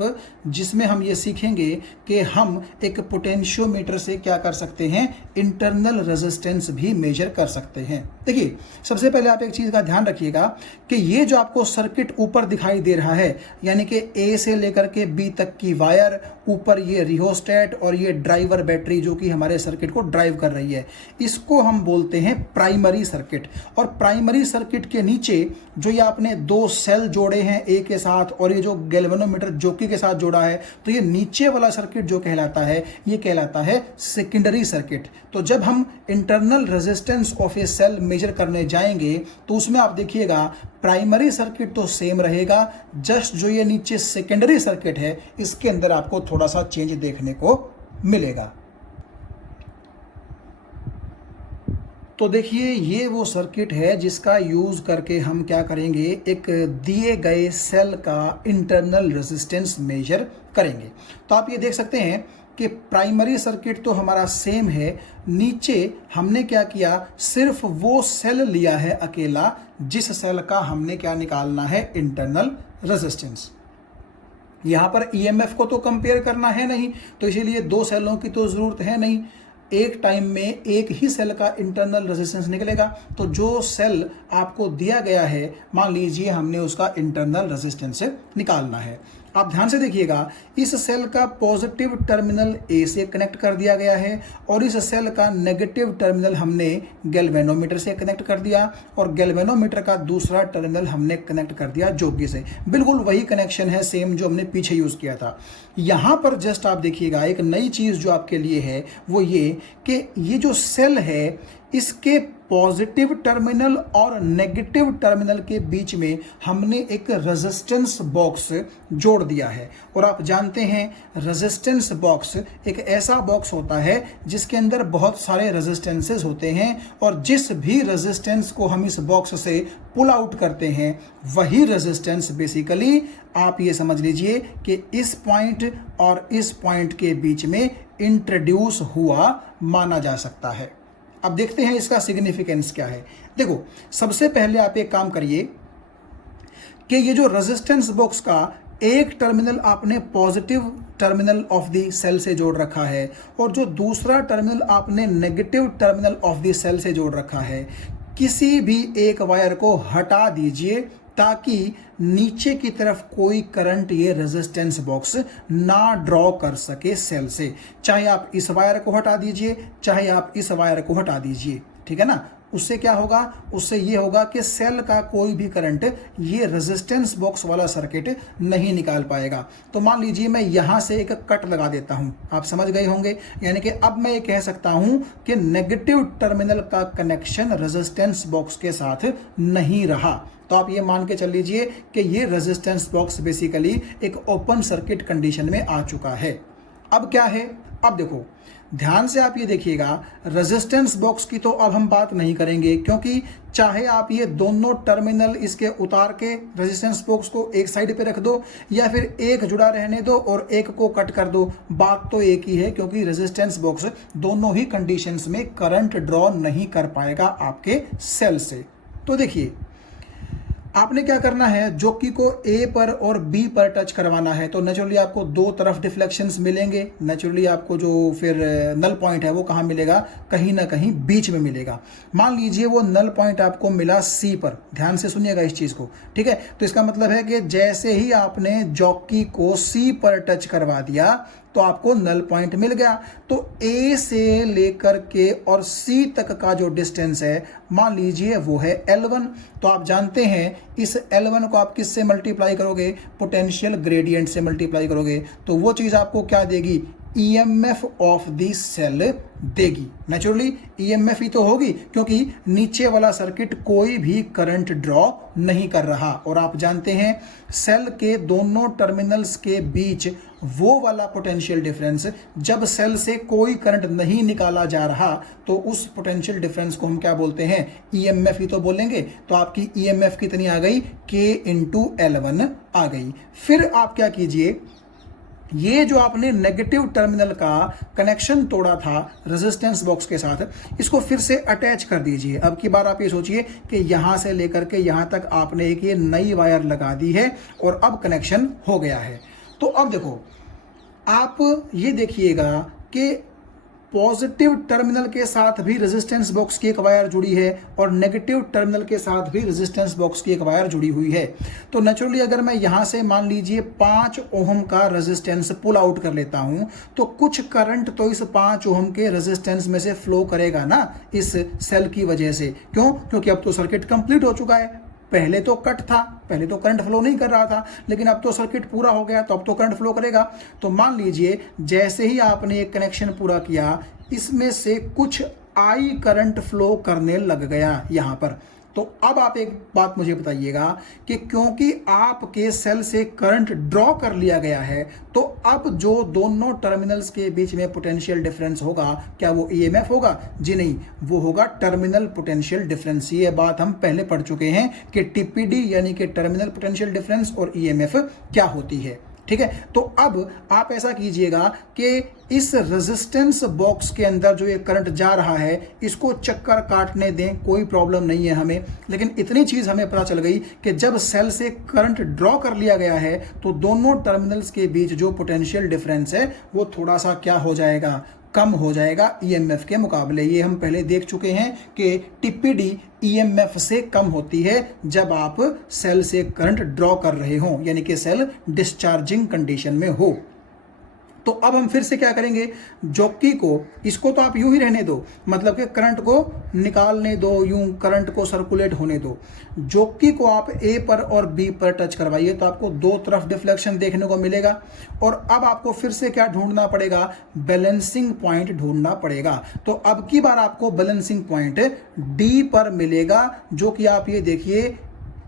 जिसमें हम ये सीखेंगे कि हम एक पोटेंशियोमीटर से क्या कर सकते हैं, इंटरनल रेजिस्टेंस भी मेजर कर सकते हैं। देखिए, सबसे पहले आप एक चीज़ का ध्यान रखिएगा कि ये जो आपको सर्किट ऊपर दिखाई दे रहा है, यानी कि ए से लेकर के बी तक की वायर, ऊपर ये रिहोस्टेट और ये ड्राइवर बैटरी जो कि हमारे सर्किट को ड्राइव कर रही है, इसको हम बोलते हैं प्राइमरी सर्किट। और प्राइमरी सर्किट के नीचे जो ये आपने दो सेल जोड़े हैं ए के साथ, और ये जो गैल्वेनोमीटर जोकी के साथ जोड़ा है, तो ये नीचे वाला सर्किट जो कहलाता है, ये कहलाता है सेकेंडरी सर्किट। तो जब हम internal resistance of a cell measure करने जाएंगे तो उसमें आप देखिएगा प्राइमरी सर्किट तो सेम रहेगा, जस्ट जो ये नीचे सेकेंडरी सर्किट है इसके अंदर आपको थोड़ा सा चेंज देखने को मिलेगा। तो देखिए, ये वो सर्किट है जिसका यूज़ करके हम क्या करेंगे, एक दिए गए सेल का इंटरनल रेजिस्टेंस मेजर करेंगे। तो आप ये देख सकते हैं कि प्राइमरी सर्किट तो हमारा सेम है, नीचे हमने क्या किया, सिर्फ वो सेल लिया है अकेला जिस सेल का हमने क्या निकालना है, इंटरनल रेजिस्टेंस। यहाँ पर ईएमएफ को तो कंपेयर करना है नहीं, तो इसीलिए दो सेलों की तो ज़रूरत है नहीं, एक टाइम में एक ही सेल का इंटरनल रेजिस्टेंस निकलेगा। तो जो सेल आपको दिया गया है, मान लीजिए हमने उसका इंटरनल रेजिस्टेंस निकालना है। आप ध्यान से देखिएगा, इस सेल का पॉजिटिव टर्मिनल ए से कनेक्ट कर दिया गया है और इस सेल का नेगेटिव टर्मिनल हमने गैल्वेनोमीटर से कनेक्ट कर दिया, और गैल्वेनोमीटर का दूसरा टर्मिनल हमने कनेक्ट कर दिया जोगी से। बिल्कुल वही कनेक्शन है सेम जो हमने पीछे यूज़ किया था। यहाँ पर जस्ट आप देखिएगा, एक नई चीज़ जो आपके लिए है वो ये कि ये जो सेल है इसके पॉजिटिव टर्मिनल और नेगेटिव टर्मिनल के बीच में हमने एक रेजिस्टेंस बॉक्स जोड़ दिया है। और आप जानते हैं रेजिस्टेंस बॉक्स एक ऐसा बॉक्स होता है जिसके अंदर बहुत सारे रेजिस्टेंसेस होते हैं, और जिस भी रेजिस्टेंस को हम इस बॉक्स से पुल आउट करते हैं वही रेजिस्टेंस बेसिकली आप ये समझ लीजिए कि इस पॉइंट और इस पॉइंट के बीच में इंट्रोड्यूस हुआ माना जा सकता है। अब देखते हैं इसका सिग्निफिकेंस क्या है। देखो, सबसे पहले आप एक काम करिए कि ये जो रेजिस्टेंस बॉक्स का एक टर्मिनल आपने positive terminal of the cell से जोड़ रखा है और जो दूसरा टर्मिनल आपने negative terminal of the cell से जोड़ रखा है, किसी भी एक वायर को हटा दीजिए ताकि नीचे की तरफ कोई करंट ये रेजिस्टेंस बॉक्स ना ड्रॉ कर सके सेल से। चाहे आप इस वायर को हटा दीजिए, चाहे आप इस वायर को हटा दीजिए, ठीक है ना। उससे क्या होगा, उससे ये होगा कि सेल का कोई भी करंट ये रेजिस्टेंस बॉक्स वाला सर्किट नहीं निकाल पाएगा। तो मान लीजिए मैं यहाँ से एक कट लगा देता हूँ, आप समझ गए होंगे, यानी कि अब मैं ये कह सकता हूँ कि नेगेटिव टर्मिनल का कनेक्शन रेजिस्टेंस बॉक्स के साथ नहीं रहा। तो आप ये मान के चल लीजिए कि ये रेजिस्टेंस बॉक्स बेसिकली एक ओपन सर्किट कंडीशन में आ चुका है। अब क्या है, अब देखो ध्यान से आप ये देखिएगा, रेजिस्टेंस बॉक्स की तो अब हम बात नहीं करेंगे, क्योंकि चाहे आप ये दोनों टर्मिनल इसके उतार के रेजिस्टेंस बॉक्स को एक साइड पे रख दो या फिर एक जुड़ा रहने दो और एक को कट कर दो, बात तो एक ही है, क्योंकि रेजिस्टेंस बॉक्स दोनों ही कंडीशंस में करंट ड्रॉ नहीं कर पाएगा आपके सेल से। तो देखिए, आपने क्या करना है, जोकी को ए पर और बी पर टच करवाना है, तो नेचुरली आपको दो तरफ डिफ्लेक्शंस मिलेंगे। नेचुरली आपको जो फिर नल पॉइंट है वो कहाँ मिलेगा, कहीं ना कहीं बीच में मिलेगा। मान लीजिए वो नल पॉइंट आपको मिला सी पर, ध्यान से सुनिएगा इस चीज़ को, ठीक है। तो इसका मतलब है कि जैसे ही आपने जॉकी को सी पर टच करवा दिया तो आपको नल पॉइंट मिल गया। तो ए से लेकर के और सी तक का जो डिस्टेंस है मान लीजिए वो है L1। तो आप जानते हैं इस L1 को आप किससे मल्टीप्लाई करोगे, पोटेंशियल ग्रेडियंट से मल्टीप्लाई करोगे, तो वो चीज़ आपको क्या देगी, EMF ऑफ द सेल देगी। नेचुरली EMF ही तो होगी, क्योंकि नीचे वाला सर्किट कोई भी करंट ड्रॉ नहीं कर रहा। और आप जानते हैं सेल के दोनों टर्मिनल्स के बीच वो वाला पोटेंशियल डिफरेंस, जब सेल से कोई करंट नहीं निकाला जा रहा तो उस पोटेंशियल डिफरेंस को हम क्या बोलते हैं, EMF ही तो बोलेंगे। तो आपकी EMF कितनी आ गई, K × L1 आ गई। फिर आप क्या कीजिए, ये जो आपने नेगेटिव टर्मिनल का कनेक्शन तोड़ा था रेजिस्टेंस बॉक्स के साथ, इसको फिर से अटैच कर दीजिए। अब की बार आप ये सोचिए कि यहां से लेकर के यहां तक आपने एक ये नई वायर लगा दी है और अब कनेक्शन हो गया है। तो अब देखो, आप ये देखिएगा कि पॉजिटिव टर्मिनल के साथ भी रेजिस्टेंस बॉक्स की एक वायर जुड़ी है और नेगेटिव टर्मिनल के साथ भी रेजिस्टेंस बॉक्स की एक वायर जुड़ी हुई है। तो नेचुरली अगर मैं यहां से मान लीजिए 5 ओम का रेजिस्टेंस पुल आउट कर लेता हूं, तो कुछ करंट तो इस 5 ओम के रेजिस्टेंस में से फ्लो करेगा ना, इस सेल की वजह से। क्यों? क्योंकि अब तो सर्किट कंप्लीट हो चुका है। पहले तो कट था, पहले तो करंट फ्लो नहीं कर रहा था, लेकिन अब तो सर्किट पूरा हो गया, तो अब तो करंट फ्लो करेगा। तो मान लीजिए जैसे ही आपने एक कनेक्शन पूरा किया, इसमें से कुछ आई करंट फ्लो करने लग गया यहां पर। तो अब आप एक बात मुझे बताइएगा कि क्योंकि आपके सेल से करंट ड्रॉ कर लिया गया है, तो अब जो दोनों टर्मिनल्स के बीच में पोटेंशियल डिफरेंस होगा, क्या वो ईएमएफ होगा? जी नहीं, वो होगा टर्मिनल पोटेंशियल डिफरेंस। ये बात हम पहले पढ़ चुके हैं कि टीपीडी यानी कि टर्मिनल पोटेंशियल डिफरेंस और ईएमएफ क्या होती है। ठीक है, तो अब आप ऐसा कीजिएगा कि इस रेजिस्टेंस बॉक्स के अंदर जो ये करंट जा रहा है, इसको चक्कर काटने दें, कोई प्रॉब्लम नहीं है हमें। लेकिन इतनी चीज हमें पता चल गई कि जब सेल से करंट ड्रॉ कर लिया गया है, तो दोनों टर्मिनल्स के बीच जो पोटेंशियल डिफरेंस है वो थोड़ा सा क्या हो जाएगा? कम हो जाएगा ईएमएफ के मुकाबले। ये हम पहले देख चुके हैं कि टीपीडी ईएमएफ से कम होती है जब आप सेल से करंट ड्रॉ कर रहे हो, यानी कि सेल डिस्चार्जिंग कंडीशन में हो। तो अब हम फिर से क्या करेंगे, जॉकी को, इसको तो आप यूं ही रहने दो, मतलब कि करंट को निकालने दो, यूं करंट को सर्कुलेट होने दो। जॉकी को आप ए पर और बी पर टच करवाइए, तो आपको दो तरफ डिफ्लेक्शन देखने को मिलेगा। और अब आपको फिर से क्या ढूंढना पड़ेगा? बैलेंसिंग पॉइंट ढूंढना पड़ेगा। तो अब की बार आपको बैलेंसिंग पॉइंट डी पर मिलेगा, जो कि आप ये देखिए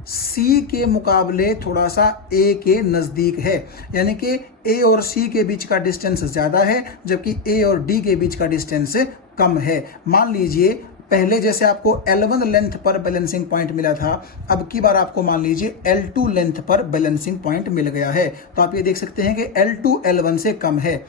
सी के मुकाबले थोड़ा सा ए के नजदीक है, यानी कि ए और सी के बीच का डिस्टेंस ज्यादा है, जबकि ए और डी के बीच का डिस्टेंस कम है। मान लीजिए पहले जैसे आपको L1 लेंथ पर बैलेंसिंग पॉइंट मिला था, अब की बार आपको मान लीजिए L2 लेंथ पर बैलेंसिंग पॉइंट मिल गया है। तो आप ये देख सकते हैं कि L2 L1 से कम है।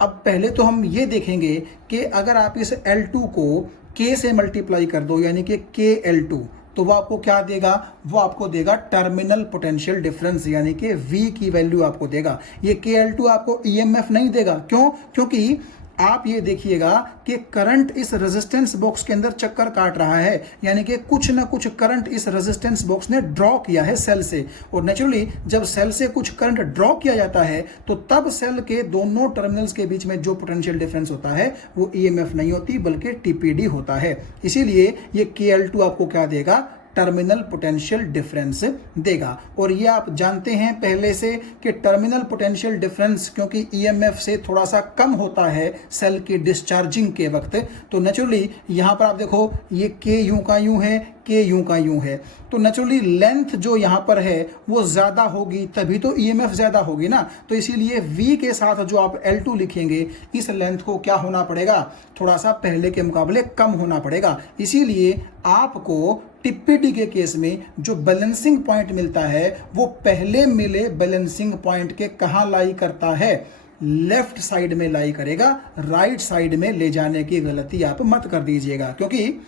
अब पहले तो हम ये देखेंगे कि अगर आप इस L2 को K से मल्टीप्लाई कर दो, यानी कि KL2, तो वो आपको क्या देगा? वो आपको देगा टर्मिनल पोटेंशियल डिफरेंस, यानी कि V की वैल्यू आपको देगा। ये KL2 आपको EMF नहीं देगा। क्यों? क्योंकि आप ये देखिएगा कि करंट इस रेजिस्टेंस बॉक्स के अंदर चक्कर काट रहा है, यानी कि कुछ ना कुछ करंट इस रेजिस्टेंस बॉक्स ने ड्रॉ किया है सेल से। और नेचुरली जब सेल से कुछ करंट ड्रॉ किया जाता है, तो तब सेल के दोनों टर्मिनल्स के बीच में जो पोटेंशियल डिफरेंस होता है वो ईएमएफ नहीं होती, बल्कि टीपीडी होता है। इसीलिए ये KL2 आपको क्या देगा? टर्मिनल पोटेंशियल डिफरेंस देगा। और ये आप जानते हैं पहले से कि टर्मिनल पोटेंशियल डिफरेंस क्योंकि ईएमएफ से थोड़ा सा कम होता है सेल की डिस्चार्जिंग के वक्त, तो नेचुरली यहां पर आप देखो ये के यूं का यूं है, के यूं का यूं है, तो नेचुरली लेंथ जो यहां पर है वो ज्यादा होगी, तभी तो ईएमएफ ज्यादा होगी ना। तो इसीलिए V के साथ जो आप L2 लिखेंगे, इस लेंथ को क्या होना पड़ेगा? थोड़ा सा पहले के मुकाबले कम होना पड़ेगा। इसीलिए आपको टीपीडी के केस में जो बैलेंसिंग पॉइंट मिलता है वो पहले मिले बैलेंसिंग पॉइंट के कहां लाई करता है? लेफ्ट साइड में लाई करेगा। राइट साइड में ले जाने की गलती आप मत कर दीजिएगा, क्योंकि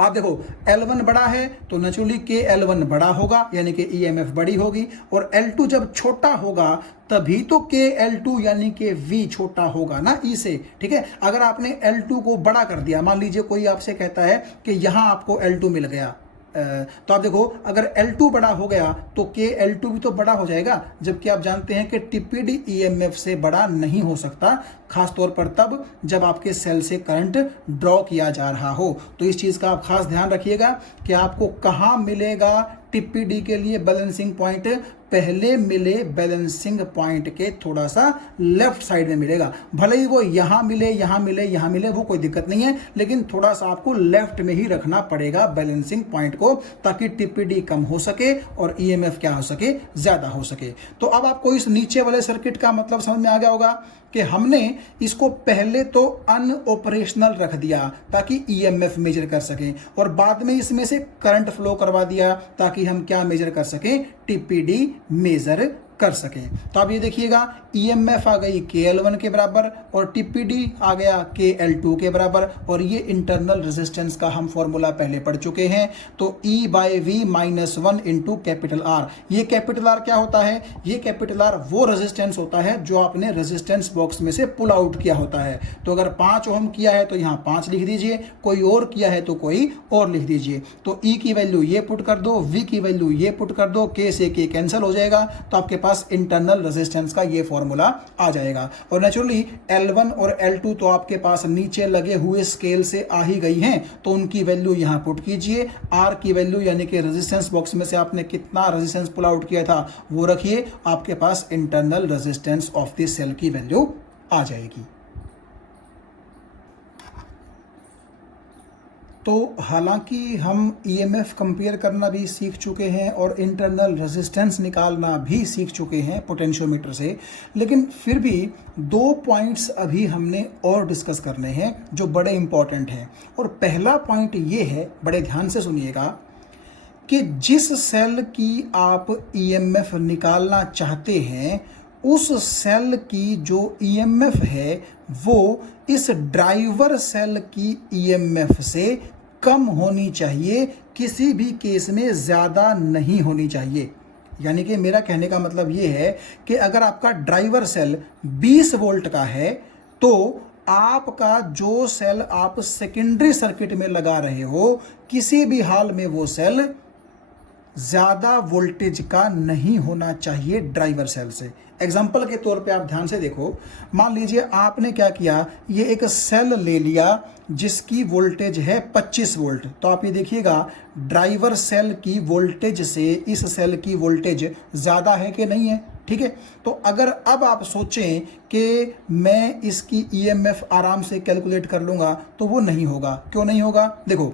आप देखो L1 बड़ा है तो नेचुरली KL1 बड़ा होगा, यानी कि EMF बड़ी होगी। और L2 जब छोटा होगा तभी तो KL2 यानी कि V छोटा होगा ना E से। ठीक है, अगर आपने L2 को बड़ा कर दिया, मान लीजिए कोई आपसे कहता है कि यहां आपको L2 मिल गया, तो आप देखो अगर L2 बड़ा हो गया तो KL2 भी तो बड़ा हो जाएगा, जबकि आप जानते हैं कि टीपीडी EMF से बड़ा नहीं हो सकता, खासतौर पर तब जब आपके सेल से करंट ड्रॉ किया जा रहा हो। तो इस चीज का आप खास ध्यान रखिएगा कि आपको कहां मिलेगा टीपीडी के लिए बैलेंसिंग पॉइंट? पहले मिले बैलेंसिंग पॉइंट के थोड़ा सा लेफ्ट साइड में मिलेगा। भले ही वो यहां मिले, यहां मिले, यहां मिले, वो कोई दिक्कत नहीं है, लेकिन थोड़ा सा आपको लेफ्ट में ही रखना पड़ेगा बैलेंसिंग पॉइंट को, ताकि टीपीडी कम हो सके और ईएमएफ क्या हो सके? ज्यादा हो सके। तो अब आपको इस नीचे वाले सर्किट का मतलब समझ में आ गया होगा कि हमने इसको पहले तो अनऑपरेशनल रख दिया ताकि ईएमएफ मेजर कर सकें, और बाद में इसमें से करंट फ्लो करवा दिया ताकि हम क्या मेजर कर सकें? टीपीडी मेजर कर सकें। तो आप ये देखिएगा ईएमएफ आ गई KL1 के बराबर और टीपीडी आ गया KL2 के बराबर, और ये इंटरनल रेजिस्टेंस का हम फॉर्मूला पहले पढ़ चुके हैं। तो E/V-1 इंटू कैपिटल R। ये कैपिटल R क्या होता है? ये कैपिटल R वो रेजिस्टेंस होता है जो आपने रेजिस्टेंस बॉक्स में से पुल आउट किया होता है। तो अगर 5 ओम किया है तो यहाँ 5 लिख दीजिए, कोई और किया है तो कोई और लिख दीजिए। तो E की वैल्यू ये पुट कर दो, V की वैल्यू ये पुट कर दो, K से K कैंसिल हो जाएगा, तो आपके पास इंटरनल रेजिस्टेंस का ये फॉर्मूला आ जाएगा। और नेचुरली L1 और L2 तो आपके पास नीचे लगे हुए स्केल से आ ही गई हैं, तो उनकी वैल्यू यहाँ पुट कीजिए। R की वैल्यू यानी कि रेजिस्टेंस बॉक्स में से आपने कितना रेजिस्टेंस पुल आउट किया था वो रखिए, आपके पास internal resistance of the cell की वैल्यू आ जाएगी। तो हालांकि हम ईएमएफ कंपेयर करना भी सीख चुके हैं और इंटरनल रेजिस्टेंस निकालना भी सीख चुके हैं पोटेंशियोमीटर से, लेकिन फिर भी 2 पॉइंट्स अभी हमने और डिस्कस करने हैं जो बड़े इंपॉर्टेंट हैं। और पहला पॉइंट ये है, बड़े ध्यान से सुनिएगा, कि जिस सेल की आप ईएमएफ निकालना चाहते हैं उस सेल की जो ईएमएफ है वो इस ड्राइवर सेल की ईएमएफ से कम होनी चाहिए, किसी भी केस में ज़्यादा नहीं होनी चाहिए। यानी कि मेरा कहने का मतलब ये है कि अगर आपका ड्राइवर सेल 20 वोल्ट का है तो आपका जो सेल आप सेकेंडरी सर्किट में लगा रहे हो किसी भी हाल में वो सेल ज़्यादा वोल्टेज का नहीं होना चाहिए ड्राइवर सेल से। एग्जाम्पल के तौर पे आप ध्यान से देखो, मान लीजिए आपने क्या किया, ये एक सेल ले लिया जिसकी वोल्टेज है 25 वोल्ट। तो आप ये देखिएगा ड्राइवर सेल की वोल्टेज से इस सेल की वोल्टेज ज़्यादा है कि नहीं है, ठीक है। तो अगर अब आप सोचें कि मैं इसकी ईएमएफ आराम से कैलकुलेट कर लूँगा तो वो नहीं होगा। क्यों नहीं होगा? देखो,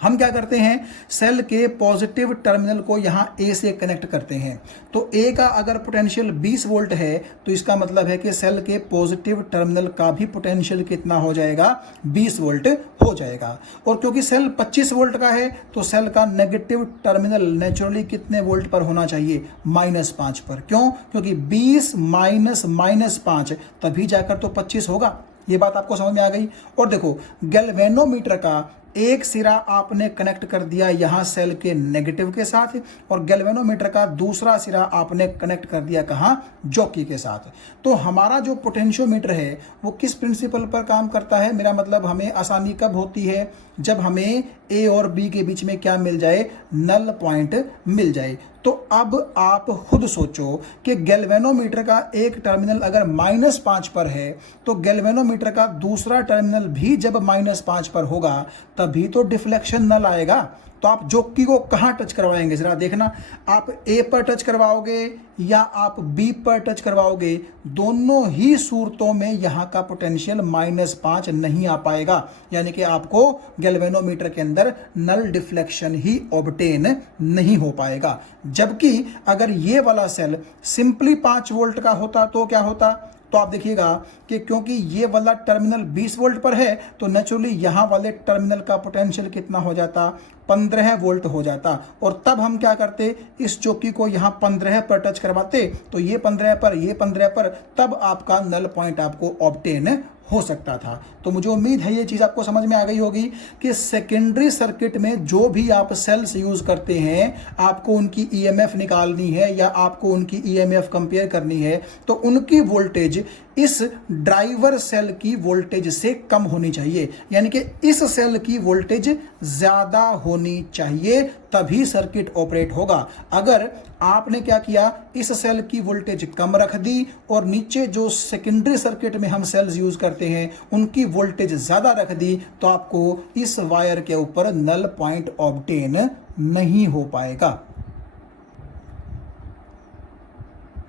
हम क्या करते हैं, सेल के पॉजिटिव टर्मिनल को यहाँ A से कनेक्ट करते हैं। तो A का अगर पोटेंशियल 20 वोल्ट है तो इसका मतलब है कि सेल के पॉजिटिव टर्मिनल का भी पोटेंशियल कितना हो जाएगा? 20 वोल्ट हो जाएगा। और क्योंकि सेल 25 वोल्ट का है तो सेल का नेगेटिव टर्मिनल नेचुरली कितने वोल्ट पर होना चाहिए? -5 पर। क्यों? क्योंकि 20 माइनस -5 तभी जाकर तो 25 होगा। ये बात आपको समझ में आ गई। और देखो, गैल्वेनोमीटर का एक सिरा आपने कनेक्ट कर दिया यहाँ सेल के नेगेटिव के साथ, और गैल्वेनोमीटर का दूसरा सिरा आपने कनेक्ट कर दिया कहाँ? जॉकी के साथ। तो हमारा जो पोटेंशियोमीटर है वो किस प्रिंसिपल पर काम करता है? मेरा मतलब हमें आसानी कब होती है? जब हमें A और B के बीच में क्या मिल जाए? नल पॉइंट मिल जाए। तो अब आप खुद सोचो कि गैल्वेनोमीटर का एक टर्मिनल अगर -5 पर है तो गैल्वेनोमीटर का दूसरा टर्मिनल भी जब -5 पर होगा तभी तो डिफ्लेक्शन नल आएगा। तो आप जॉकी को कहाँ टच करवाएंगे? जरा देखना, आप A पर टच करवाओगे या आप B पर टच करवाओगे, दोनों ही सूरतों में यहाँ का पोटेंशियल -5 नहीं आ पाएगा। यानी कि आपको गैल्वेनोमीटर के अंदर नल डिफ्लेक्शन ही ऑब्टेन नहीं हो पाएगा। जबकि अगर ये वाला सेल सिंपली 5 वोल्ट का होता तो क्या होता? तो आप देखिएगा कि क्योंकि ये वाला टर्मिनल 20 वोल्ट पर है तो नेचुरली यहाँ वाले टर्मिनल का पोटेंशियल कितना हो जाता? 15 वोल्ट हो जाता। और तब हम क्या करते, इस चौकी को यहाँ 15 पर टच करवाते, तो ये 15 पर, ये 15 पर, तब आपका नल पॉइंट आपको ऑब्टेन हो सकता था। तो मुझे उम्मीद है ये चीज़ आपको समझ में आ गई होगी कि सेकेंडरी सर्किट में जो भी आप सेल्स यूज़ करते हैं, आपको उनकी ईएमएफ निकालनी है या आपको उनकी ईएमएफ कंपेयर करनी है, तो उनकी वोल्टेज इस ड्राइवर सेल की वोल्टेज से कम होनी चाहिए। यानी कि इस सेल की वोल्टेज ज़्यादा होनी चाहिए, तभी सर्किट ऑपरेट होगा। अगर आपने क्या किया, इस सेल की वोल्टेज कम रख दी और नीचे जो सेकेंडरी सर्किट में हम सेल्स यूज़ करते हैं उनकी वोल्टेज ज़्यादा रख दी, तो आपको इस वायर के ऊपर नल पॉइंट ऑब्टेन नहीं हो पाएगा।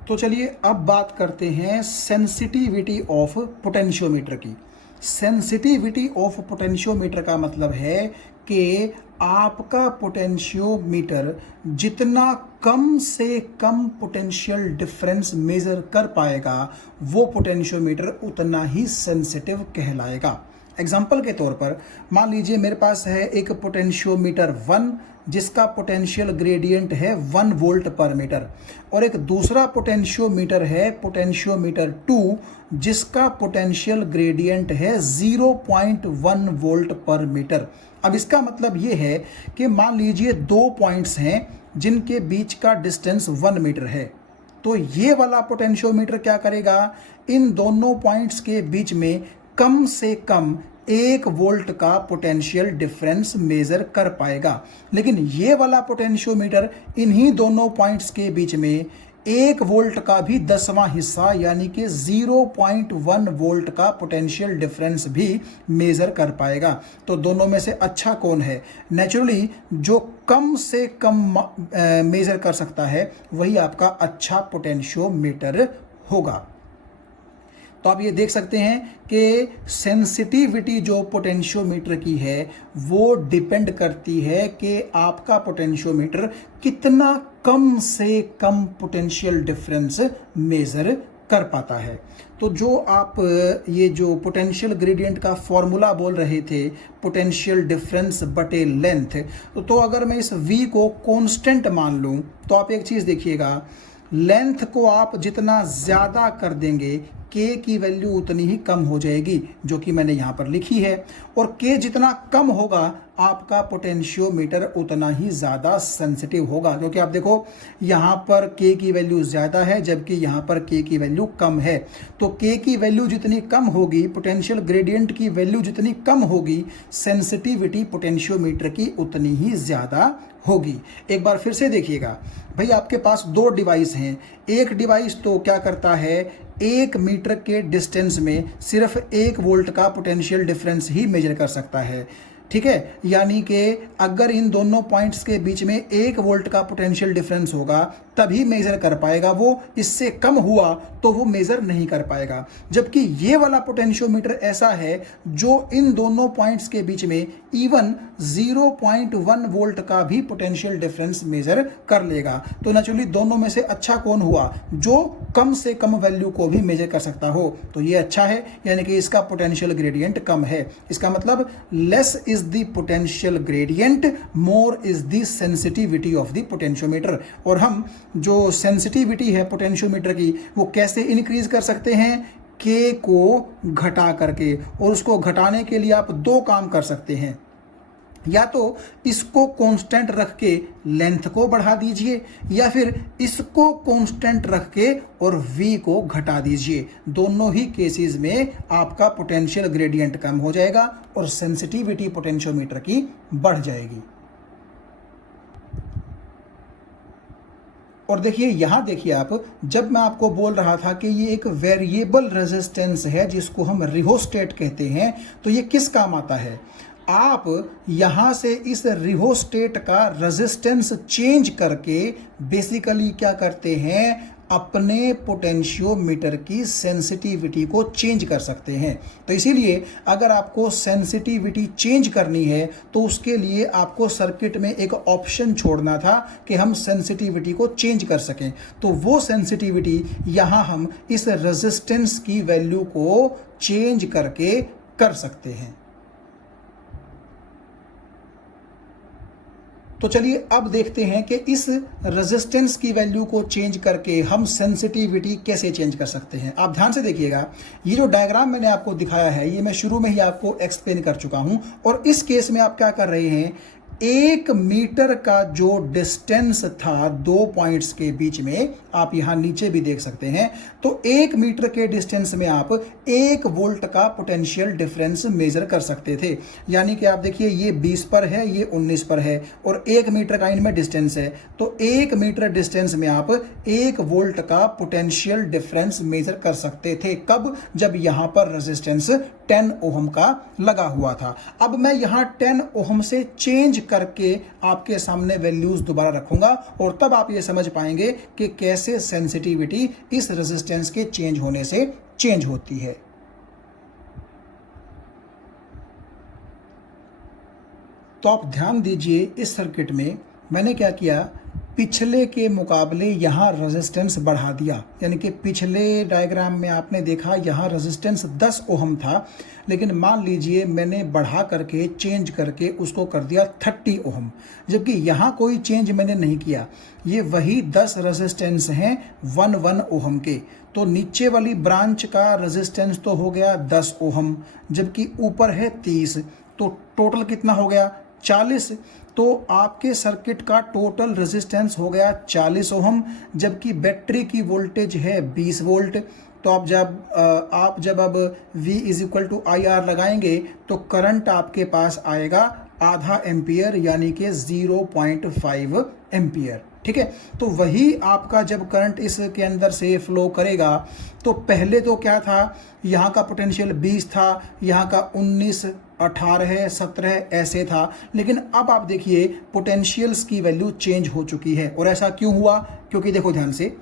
तो चलिए अब बात करते हैं सेंसिटिविटी ऑफ पोटेंशियोमीटर की। सेंसिटिविटी ऑफ पोटेंशियोमीटर का मतलब है कि आपका पोटेंशियोमीटर जितना कम से कम पोटेंशियल डिफरेंस मेजर कर पाएगा वो पोटेंशियोमीटर उतना ही सेंसिटिव कहलाएगा। एग्जाम्पल के तौर पर मान लीजिए मेरे पास है एक पोटेंशियोमीटर 1 जिसका पोटेंशियल ग्रेडियंट है 1 वोल्ट पर मीटर, और एक दूसरा पोटेंशियोमीटर है पोटेंशियोमीटर 2 जिसका पोटेंशियल ग्रेडियंट है 0.1 वोल्ट पर मीटर। अब इसका मतलब ये है कि मान लीजिए दो पॉइंट्स हैं जिनके बीच का डिस्टेंस 1 मीटर है, तो ये वाला पोटेंशियोमीटर क्या करेगा, इन दोनों पॉइंट्स के बीच में कम से कम 1 वोल्ट का पोटेंशियल डिफरेंस मेजर कर पाएगा। लेकिन ये वाला पोटेंशियोमीटर इन्हीं दोनों पॉइंट्स के बीच में 1 वोल्ट का भी 10वां हिस्सा यानी कि 0.1 वोल्ट का पोटेंशियल डिफरेंस भी मेजर कर पाएगा। तो दोनों में से अच्छा कौन है? नेचुरली जो कम से कम मेजर कर सकता है वही आपका अच्छा पोटेंशियोमीटर होगा। तो आप ये देख सकते हैं कि सेंसिटिविटी जो पोटेंशियोमीटर की है वो डिपेंड करती है कि आपका पोटेंशियोमीटर कितना कम से कम पोटेंशियल डिफरेंस मेजर कर पाता है। तो जो आप ये जो पोटेंशियल ग्रेडियंट का फॉर्मूला बोल रहे थे, पोटेंशियल डिफरेंस बटे लेंथ, तो अगर मैं इस v को कांस्टेंट मान लूं तो आप एक चीज़ देखिएगा, लेंथ को आप जितना ज़्यादा कर देंगे k की वैल्यू उतनी ही कम हो जाएगी, जो कि मैंने यहाँ पर लिखी है, और k जितना कम होगा आपका पोटेंशियोमीटर उतना ही ज़्यादा सेंसिटिव होगा। क्योंकि आप देखो यहाँ पर k की वैल्यू ज़्यादा है जबकि यहाँ पर k की वैल्यू कम है, तो k की वैल्यू जितनी कम होगी, पोटेंशियल ग्रेडियंट की वैल्यू जितनी कम होगी, सेंसिटिविटी पोटेंशियोमीटर की उतनी ही ज़्यादा होगी। एक बार फिर से देखिएगा भाई, आपके पास दो डिवाइस हैं। एक डिवाइस तो क्या करता है, 1 मीटर के डिस्टेंस में सिर्फ 1 वोल्ट का पोटेंशियल डिफरेंस ही मेजर कर सकता है, ठीक है। यानी कि अगर इन दोनों पॉइंट्स के बीच में 1 वोल्ट का पोटेंशियल डिफरेंस होगा तभी मेजर कर पाएगा वो, इससे कम हुआ तो वो मेजर नहीं कर पाएगा। जबकि ये वाला पोटेंशियोमीटर ऐसा है जो इन दोनों पॉइंट्स के बीच में इवन 0.1 वोल्ट का भी पोटेंशियल डिफरेंस मेजर कर लेगा। तो नेचुरली दोनों में से अच्छा कौन हुआ, जो कम से कम वैल्यू को भी मेजर कर सकता हो। तो ये अच्छा है, यानी कि इसका पोटेंशियल ग्रेडियंट कम है। इसका मतलब less is the potential gradient, more is the sensitivity of the potentiometer. और हम जो सेंसिटिविटी है पोटेंशियोमीटर की वो कैसे इंक्रीज कर सकते हैं, के को घटा करके। और उसको घटाने के लिए आप दो काम कर सकते हैं, या तो इसको कांस्टेंट रख के लेंथ को बढ़ा दीजिए, या फिर इसको कांस्टेंट रख के और v को घटा दीजिए। दोनों ही केसेस में आपका पोटेंशियल ग्रेडियंट कम हो जाएगा और सेंसिटिविटी पोटेंशियोमीटर की बढ़ जाएगी। और देखिए यहां देखिए आप, जब मैं आपको बोल रहा था कि ये एक वेरिएबल रेजिस्टेंस है जिसको हम रिहोस्टेट कहते हैं, तो ये किस काम आता है, आप यहां से इस रिहोस्टेट का रेजिस्टेंस चेंज करके बेसिकली क्या करते हैं, अपने पोटेंशियोमीटर की सेंसिटिविटी को चेंज कर सकते हैं। तो इसीलिए अगर आपको सेंसिटिविटी चेंज करनी है तो उसके लिए आपको सर्किट में एक ऑप्शन छोड़ना था कि हम सेंसिटिविटी को चेंज कर सकें। तो वो सेंसिटिविटी यहाँ हम इस रेजिस्टेंस की वैल्यू को चेंज करके कर सकते हैं। तो चलिए अब देखते हैं कि इस रेजिस्टेंस की वैल्यू को चेंज करके हम सेंसिटिविटी कैसे चेंज कर सकते हैं। आप ध्यान से देखिएगा, ये जो डायग्राम मैंने आपको दिखाया है ये मैं शुरू में ही आपको एक्सप्लेन कर चुका हूं। और इस केस में आप क्या कर रहे हैं, 1 मीटर का जो डिस्टेंस था दो पॉइंट्स के बीच में, आप यहां नीचे भी देख सकते हैं, तो 1 मीटर के डिस्टेंस में आप 1 वोल्ट का पोटेंशियल डिफरेंस मेजर कर सकते थे। यानी कि आप देखिए ये 20 पर है, ये 19 पर है, और 1 मीटर का इनमें डिस्टेंस है, तो 1 मीटर डिस्टेंस में आप 1 वोल्ट का पोटेंशियल डिफरेंस मेजर कर सकते थे। कब? जब यहां पर रेजिस्टेंस 10 ओम का लगा हुआ था। अब मैं यहां 10 ओम से चेंज करके आपके सामने वैल्यूज दोबारा रखूंगा और तब आप ये समझ पाएंगे कि कैसे सेंसिटिविटी इस रेजिस्टेंस के चेंज होने से चेंज होती है। तो आप ध्यान दीजिए, इस सर्किट में मैंने क्या किया, पिछले के मुकाबले यहाँ रेजिस्टेंस बढ़ा दिया, यानी कि पिछले डायग्राम में आपने देखा यहाँ रेजिस्टेंस 10 ओहम था, लेकिन मान लीजिए मैंने बढ़ा करके चेंज करके उसको कर दिया 30 ओहम, जबकि यहाँ कोई चेंज मैंने नहीं किया। ये वही 10 रेजिस्टेंस हैं 1 ओहम के, तो नीचे वाली ब्रांच का रेजिस्टेंस तो हो गया 10 ओहम, जबकि ऊपर है 30, तो टोटल कितना हो गया 40। तो आपके सर्किट का टोटल रेजिस्टेंस हो गया 40 ओहम, जबकि बैटरी की वोल्टेज है 20 वोल्ट। तो आप जब अब V = IR लगाएंगे तो करंट आपके पास आएगा आधा एम्पियर, यानी कि 0.5 एम्पियर। ठीक है, तो वही आपका जब करंट इसके अंदर से फ्लो करेगा तो पहले तो क्या था, यहाँ का पोटेंशियल 20 था, यहाँ का 19, 18, 17 ऐसे था, लेकिन अब आप देखिए पोटेंशियल्स की वैल्यू चेंज हो चुकी है। और ऐसा क्यों हुआ? क्योंकि देखो ध्यान से,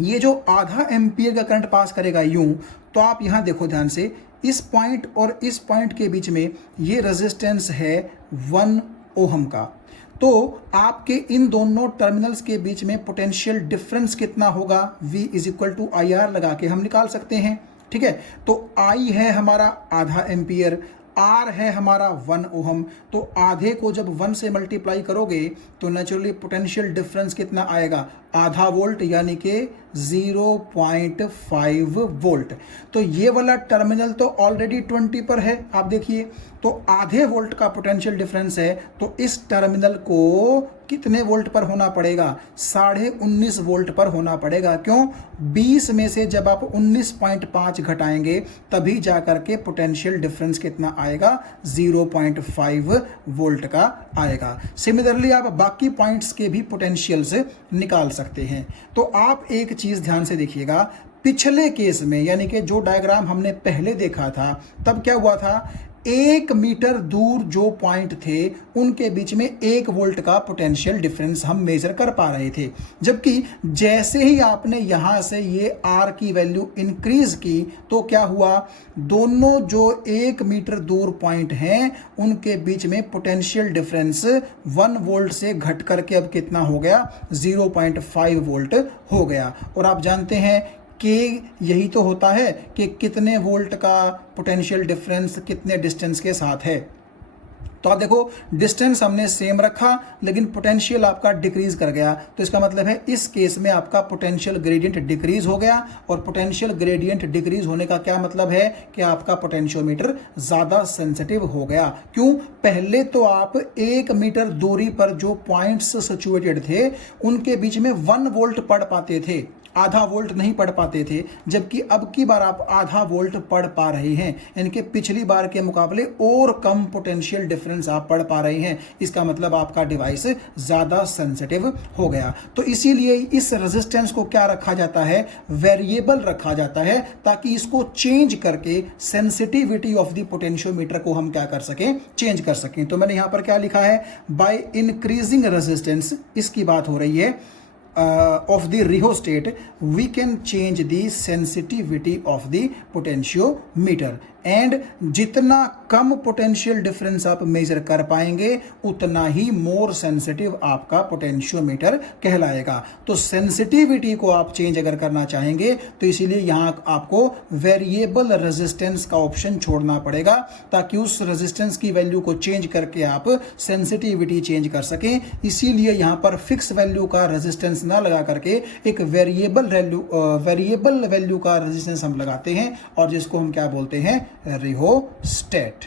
ये जो आधा एम्पियर का करंट पास करेगा यूं, तो आप यहाँ देखो ध्यान से, इस पॉइंट और इस पॉइंट के बीच में ये रेजिस्टेंस है 1 ओहम का। तो आपके इन दोनों टर्मिनल्स के बीच में पोटेंशियल डिफरेंस कितना होगा, V = IR लगा के हम निकाल सकते हैं। ठीक है, तो I है हमारा आधा एम्पियर, R है हमारा 1 ओहम, तो आधे को जब 1 से मल्टीप्लाई करोगे तो नेचुरली पोटेंशियल डिफरेंस कितना आएगा, आधा वोल्ट, यानी कि 0.5 वोल्ट। तो ये वाला टर्मिनल तो ऑलरेडी 20 पर है, आप देखिए, तो आधे वोल्ट का पोटेंशियल डिफरेंस है, तो इस टर्मिनल को कितने वोल्ट पर होना पड़ेगा, 19.5 वोल्ट पर होना पड़ेगा। क्यों? 20 में से जब आप 19.5 घटाएंगे तभी जाकर के पोटेंशियल डिफरेंस कितना आएगा, 0.5 वोल्ट का आएगा। सिमिलरली आप बाकी पॉइंट्स के भी पोटेंशियल्स निकाल सकते हैं। तो आप एक चीज ध्यान से देखिएगा, पिछले केस में यानी कि जो डायग्राम हमने पहले देखा था, तब क्या हुआ था, 1 मीटर दूर जो पॉइंट थे उनके बीच में 1 वोल्ट का पोटेंशियल डिफरेंस हम मेजर कर पा रहे थे, जबकि जैसे ही आपने यहां से ये R की वैल्यू इंक्रीज की तो क्या हुआ, दोनों जो 1 मीटर दूर पॉइंट हैं उनके बीच में पोटेंशियल डिफरेंस 1 वोल्ट से घट करके अब कितना हो गया, 0.5 वोल्ट हो गया। और आप जानते हैं कि यही तो होता है कि कितने वोल्ट का पोटेंशियल डिफरेंस कितने डिस्टेंस के साथ है। तो आप देखो, डिस्टेंस हमने सेम रखा लेकिन पोटेंशियल आपका डिक्रीज कर गया, तो इसका मतलब है इस केस में आपका पोटेंशियल ग्रेडियंट डिक्रीज हो गया। और पोटेंशियल ग्रेडियंट डिक्रीज होने का क्या मतलब है कि आपका पोटेंशियोमीटर ज्यादा सेंसिटिव हो गया। क्यों? पहले तो आप 1 मीटर दूरी पर जो पॉइंट्स सिचुएटेड थे उनके बीच में 1 वोल्ट पढ़ पाते थे, आधा वोल्ट नहीं पढ़ पाते थे, जबकि अब की बार आप आधा वोल्ट पढ़ पा रहे हैं, यानी कि पिछली बार के मुकाबले और कम पोटेंशियल डिफरेंस आप पढ़ पा रहे हैं। इसका मतलब आपका डिवाइस ज्यादा सेंसिटिव हो गया। तो इसीलिए इस रेजिस्टेंस को क्या रखा जाता है, वेरिएबल रखा जाता है, ताकि इसको चेंज करके सेंसिटिविटी ऑफ द पोटेंशियोमीटर को हम क्या कर सकें, चेंज कर सकें। तो मैंने यहां पर क्या लिखा है, बाय इंक्रीजिंग रेजिस्टेंस, इसकी बात हो रही है, of the rheostat we can change the sensitivity of the potentiometer, and जितना कम पोटेंशियल डिफरेंस आप मेजर कर पाएंगे उतना ही मोर सेंसिटिव आपका पोटेंशियोमीटर कहलाएगा। तो सेंसिटिविटी को आप चेंज अगर करना चाहेंगे तो इसीलिए यहां आपको वेरिएबल रेजिस्टेंस का ऑप्शन छोड़ना पड़ेगा, ताकि उस रेजिस्टेंस की वैल्यू को चेंज करके आप सेंसिटिविटी चेंज कर सकें। इसीलिए यहां पर फिक्स वैल्यू का रेजिस्टेंस ना लगा करके एक वेरिएबल वैल्यू का रेजिस्टेंस हम लगाते हैं, और जिसको हम क्या बोलते हैं, रिहोस्टेट।